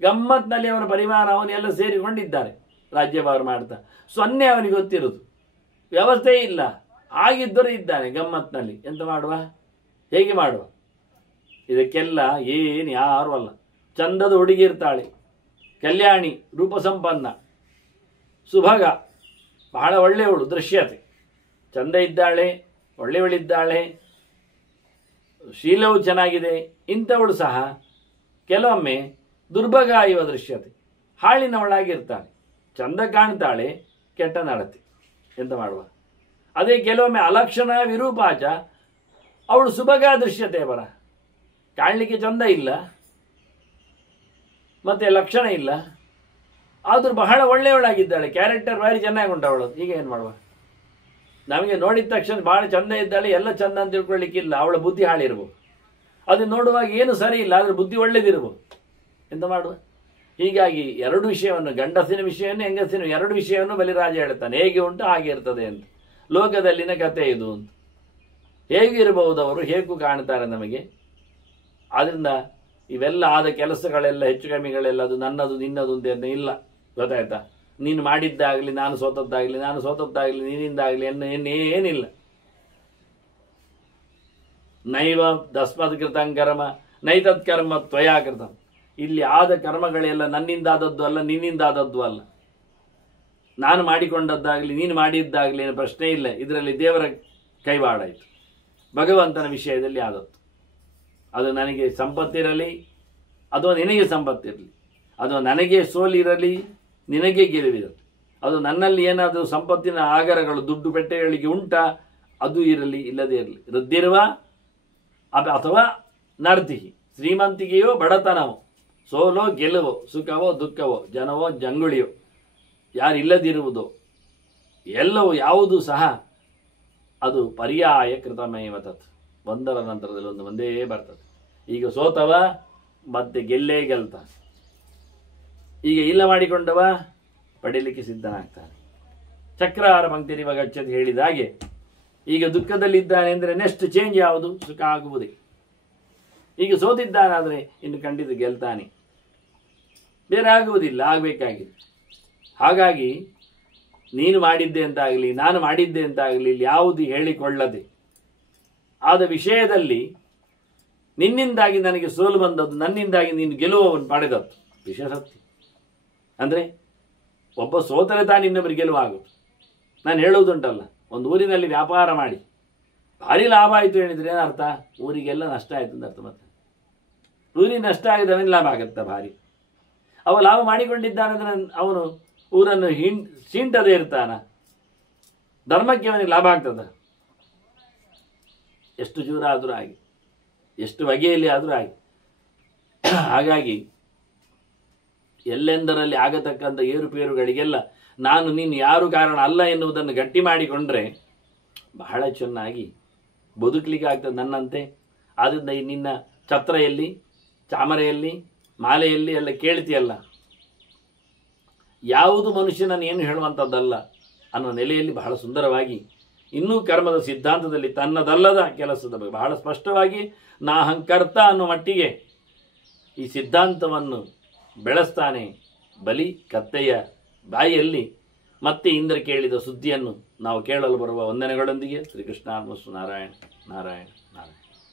ಗಮ್ಮತ್ನಲ್ಲಿ ಅವನ ಪರಿವಾರ ಅವನೆಲ್ಲ ಸೇರಿಕೊಂಡಿದ್ದಾರೆ, ರಾಜ್ಯಭಾರ ಮಾಡ್ತಾ. ಸೊನ್ನೆ ಅವನಿಗೆ ಗೊತ್ತಿರುವುದು, ವ್ಯವಸ್ಥೆ ಇಲ್ಲ, ಆಗಿದ್ದರೂ ಇದ್ದಾನೆ ಗಮ್ಮತ್ನಲ್ಲಿ. ಎಂತ ಮಾಡುವ, ಹೇಗೆ ಮಾಡುವ? ಇದಕ್ಕೆಲ್ಲ ಏನು ಯಾರು ಅಲ್ಲ. ಚಂದದ ಹುಡುಗಿ ಇರ್ತಾಳೆ, ಕಲ್ಯಾಣಿ, ರೂಪಸಂಪನ್ನ, ಸುಭಗ, ಬಹಳ ಒಳ್ಳೆಯವಳು, ದೃಶ್ಯತೆ, ಚಂದ ಇದ್ದಾಳೆ, ಒಳ್ಳೆಯವಳಿದ್ದಾಳೆ, ಶೀಲವು ಚೆನ್ನಾಗಿದೆ. ಇಂಥವಳು ಸಹ ಕೆಲವೊಮ್ಮೆ ದುರ್ಭಗ ಇವ ದೃಶ್ಯತೆ, ಹಾಳಿನವಳಾಗಿರ್ತಾಳೆ, ಚಂದ ಕಾಣ್ತಾಳೆ, ಕೆಟ್ಟ ನಡತೆ. ಎಂತ ಮಾಡುವ? ಅದೇ ಕೆಲವೊಮ್ಮೆ ಅಲಕ್ಷಣ ವಿರೂಪಾಚ, ಅವಳು ಸುಭಗ ದೃಶ್ಯತೆ, ಬರ ಕಾಣಲಿಕ್ಕೆ ಚಂದ ಇಲ್ಲ, ಮತ್ತೆ ಲಕ್ಷಣ ಇಲ್ಲ, ಆದರೂ ಬಹಳ ಒಳ್ಳೆಯವಳಾಗಿದ್ದಾಳೆ, ಕ್ಯಾರೆಕ್ಟರ್ ಭಾರಿ ಚೆನ್ನಾಗಿ ಉಂಟು ಅವಳು. ಈಗ ಏನು ಮಾಡುವ? ನಮಗೆ ನೋಡಿದ ತಕ್ಷಣ ಭಾಳ ಚಂದ ಇದ್ದಾಳೆ, ಎಲ್ಲ ಚಂದ ಅಂತ ತಿಳ್ಕೊಳ್ಳಿಕ್ಕಿಲ್ಲ, ಅವಳ ಬುದ್ಧಿ ಹಾಳಿರ್ಬೋದು. ಅದು ನೋಡುವಾಗ ಏನು ಸರಿ ಇಲ್ಲ, ಆದರೆ ಬುದ್ಧಿ ಒಳ್ಳೇದಿರ್ಬೋದು. ಎಂತ ಮಾಡುವ? ಹೀಗಾಗಿ ಎರಡು ವಿಷಯವನ್ನು, ಗಂಡಸಿನ ವಿಷಯವನ್ನು ಹೆಂಗಸಿನ ಎರಡು ವಿಷಯವನ್ನು ಬಲಿರಾಜ ಹೇಳ್ತಾನೆ. ಹೇಗೆ ಉಂಟು ಹಾಗೆ ಇರ್ತದೆ ಅಂತ. ಲೋಕದಲ್ಲಿನ ಕಥೆ ಇದು ಅಂತ. ಹೇಗಿರಬಹುದು ಅವರು, ಹೇಗೂ ಕಾಣ್ತಾರೆ ನಮಗೆ. ಆದ್ದರಿಂದ ಇವೆಲ್ಲ ಆದ ಕೆಲಸಗಳೆಲ್ಲ ಹೆಚ್ಚು ಕಮ್ಮಿಗಳೆಲ್ಲ ಅದು ನನ್ನದು ನಿನ್ನದು ಅಂತ ಇಲ್ಲ, ಗೊತ್ತಾಯ್ತಾ? ನೀನು ಮಾಡಿದ್ದಾಗಲಿ, ನಾನು ಸೋತದ್ದಾಗಲಿ, ನಾನು ಸೋತದ್ದಾಗಲಿ, ನೀನಿಂದಾಗಲಿ ಏನಿಲ್ಲ. ನೈವ ತಸ್ಮತ್ ಕೃತಂ ಕರ್ಮ ನೈತತ್ ಕರ್ಮ ತ್ವಯಾ ಕೃತಂ. ಇಲ್ಲಿ ಆದ ಕರ್ಮಗಳೆಲ್ಲ ನನ್ನಿಂದ ಆದದ್ದು ಅಲ್ಲ, ನಿನ್ನಿಂದ ಆದದ್ದು ಅಲ್ಲ. ನಾನು ಮಾಡಿಕೊಂಡದ್ದಾಗಲಿ ನೀನು ಮಾಡಿದ್ದಾಗಲಿ ಏನೋ ಪ್ರಶ್ನೆ ಇಲ್ಲ. ಇದರಲ್ಲಿ ದೇವರ ಕೈವಾಡಾಯಿತು, ಭಗವಂತನ ವಿಷಯದಲ್ಲಿ ಆದದ್ದು. ಅದು ನನಗೆ ಸಂಪತ್ತಿರಲಿ ಅಥವಾ ನಿನಗೆ ಸಂಪತ್ತಿರಲಿ, ಅದು ನನಗೆ ಸೋಲಿರಲಿ ನಿನಗೆ ಗೆಲುವಿರಲಿ, ಅದು ನನ್ನಲ್ಲಿ ಏನಾದರೂ ಸಂಪತ್ತಿನ ಆಗರಗಳು ದುಡ್ಡು ಪೆಟ್ಟೆಗಳಿಗೆ ಉಂಟಾ, ಅದು ಇರಲಿ ಇಲ್ಲದೇ ಇರಲಿ, ವೃದ್ಧಿರುವ ಅಥವಾ ನರ್ದಿಹಿ, ಶ್ರೀಮಂತಿಗೆಯೋ ಬಡತನವೋ, ಸೋಲೋ ಗೆಲುವೋ, ಸುಖವೋ ದುಃಖವೋ, ಜನವೋ ಜಂಗುಳಿಯೋ, ಯಾರಿಲ್ಲದಿರುವುದೋ, ಎಲ್ಲವೂ ಯಾವುದು ಸಹ ಅದು ಪರ್ಯಾಯ ಕೃತಮೇವ ತತ್, ಒಂದರ ನಂತರದಲ್ಲಿ ಒಂದು ಒಂದೇ ಬರ್ತದೆ. ಈಗ ಸೋತವ ಮತ್ತೆ ಗೆಲ್ಲೇ ಗೆಲ್ತಾನೆ, ಈಗ ಇಲ್ಲ ಮಾಡಿಕೊಂಡವ ಪಡೀಲಿಕ್ಕೆ ಸಿದ್ಧನಾಗ್ತಾನೆ. ಚಕ್ರಹಾರ ಪಂಕ್ತಿರಿವ ಗಚ್ಚತಿ ಹೇಳಿದ ಹಾಗೆ, ಈಗ ದುಃಖದಲ್ಲಿದ್ದಾನೆ ಅಂದರೆ ನೆಕ್ಸ್ಟ್ ಚೇಂಜ್ ಯಾವುದು? ಸುಖ ಆಗುವುದೇ. ಈಗ ಸೋತಿದ್ದಾನಾದರೆ ಇನ್ನು ಖಂಡಿತ ಗೆಲ್ತಾನೆ, ಬೇರೆ ಆಗುವುದಿಲ್ಲ, ಆಗಬೇಕಾಗಿದೆ. ಹಾಗಾಗಿ ನೀನು ಮಾಡಿದ್ದೆ ಅಂತಾಗಲಿ ನಾನು ಮಾಡಿದ್ದೆ ಅಂತಾಗಲಿ ಇಲ್ಲಿ ಯಾವುದು ಹೇಳಿಕೊಳ್ಳದೆ ಆದ ವಿಷಯದಲ್ಲಿ ನಿನ್ನಿಂದಾಗಿ ನನಗೆ ಸೋಲು ಬಂದದ್ದು, ನನ್ನಿಂದಾಗಿ ನೀನು ಗೆಲುವನ್ನು ಪಡೆದದ್ದು ವಿಷಯ ಸತ್ಯ. ಅಂದರೆ ಒಬ್ಬ ಸೋತರೆ ತಾನು ಇನ್ನೊಬ್ಬರಿಗೆ ಗೆಲುವಾಗುತ್ತೆ. ನಾನು ಹೇಳುವುದುಂಟಲ್ಲ, ಒಂದು ಊರಿನಲ್ಲಿ ವ್ಯಾಪಾರ ಮಾಡಿ ಭಾರಿ ಲಾಭ ಆಯಿತು ಹೇಳಿದರೆ ಏನರ್ಥ? ಊರಿಗೆಲ್ಲ ನಷ್ಟ ಆಯಿತು ಅಂತ ಅರ್ಥ. ಮತ್ತೆ ಊರಿಗೆ ನಷ್ಟ ಆಗಿದವನಿಗೆ ಲಾಭ ಆಗುತ್ತಾ? ಭಾರಿ ಅವ ಲಾಭ ಮಾಡಿಕೊಂಡಿದ್ದಾನಂದ್ರೆ ಅವನು ಊರನ್ನು ಸೀಂಟದೇ ಇರ್ತಾನ? ಧರ್ಮಕ್ಕೆ ಅವನಿಗೆ ಲಾಭ ಆಗ್ತದ? ಎಷ್ಟು ಜೂರ ಆದರೂ ಆಗಿ, ಎಷ್ಟು ಬಗೆಯಲ್ಲಿ ಆದರೂ ಆಗಿ. ಹಾಗಾಗಿ ಎಲ್ಲೆಂದರಲ್ಲಿ ಆಗತಕ್ಕಂಥ ಏರುಪೇರುಗಳಿಗೆಲ್ಲ ನಾನು ನೀನು ಯಾರು ಕಾರಣ ಅಲ್ಲ ಎನ್ನುವುದನ್ನು ಗಟ್ಟಿ ಮಾಡಿಕೊಂಡ್ರೆ ಬಹಳ ಚೆನ್ನಾಗಿ ಬದುಕಲಿಕ್ಕೆ ಆಗ್ತದೆ ನನ್ನಂತೆ. ಆದ್ದರಿಂದ ಈ ನಿನ್ನ ಛತ್ರೆಯಲ್ಲಿ, ಚಾಮರೆಯಲ್ಲಿ, ಮಾಲೆಯಲ್ಲಿ ಎಲ್ಲ ಕೇಳ್ತೀಯಲ್ಲ, ಯಾವುದು ಮನುಷ್ಯನನ್ನು ಏನು ಹೇಳುವಂಥದ್ದಲ್ಲ ಅನ್ನೋ ನೆಲೆಯಲ್ಲಿ ಬಹಳ ಸುಂದರವಾಗಿ ಇನ್ನೂ ಕರ್ಮದ ಸಿದ್ಧಾಂತದಲ್ಲಿ ತನ್ನದಲ್ಲದ ಕೆಲಸದ ಬಗ್ಗೆ ಬಹಳ ಸ್ಪಷ್ಟವಾಗಿ ನಾಹಂಕರ್ತ ಅನ್ನೋ ಮಟ್ಟಿಗೆ ಈ ಸಿದ್ಧಾಂತವನ್ನು ಬೆಳೆಸ್ತಾನೆ. ಬಲಿ ಕತ್ತೆಯ ಬಾಯಿಯಲ್ಲಿ ಮತ್ತೆ ಇಂದ್ರ ಕೇಳಿದ ಸುದ್ದಿಯನ್ನು ನಾವು ಕೇಳಲು ಬರುವ ವಂದನೆಗಳೊಂದಿಗೆ ಶ್ರೀಕೃಷ್ಣ ನಾರಾಯಣ ನಾರಾಯಣ ನಾರಾಯಣ.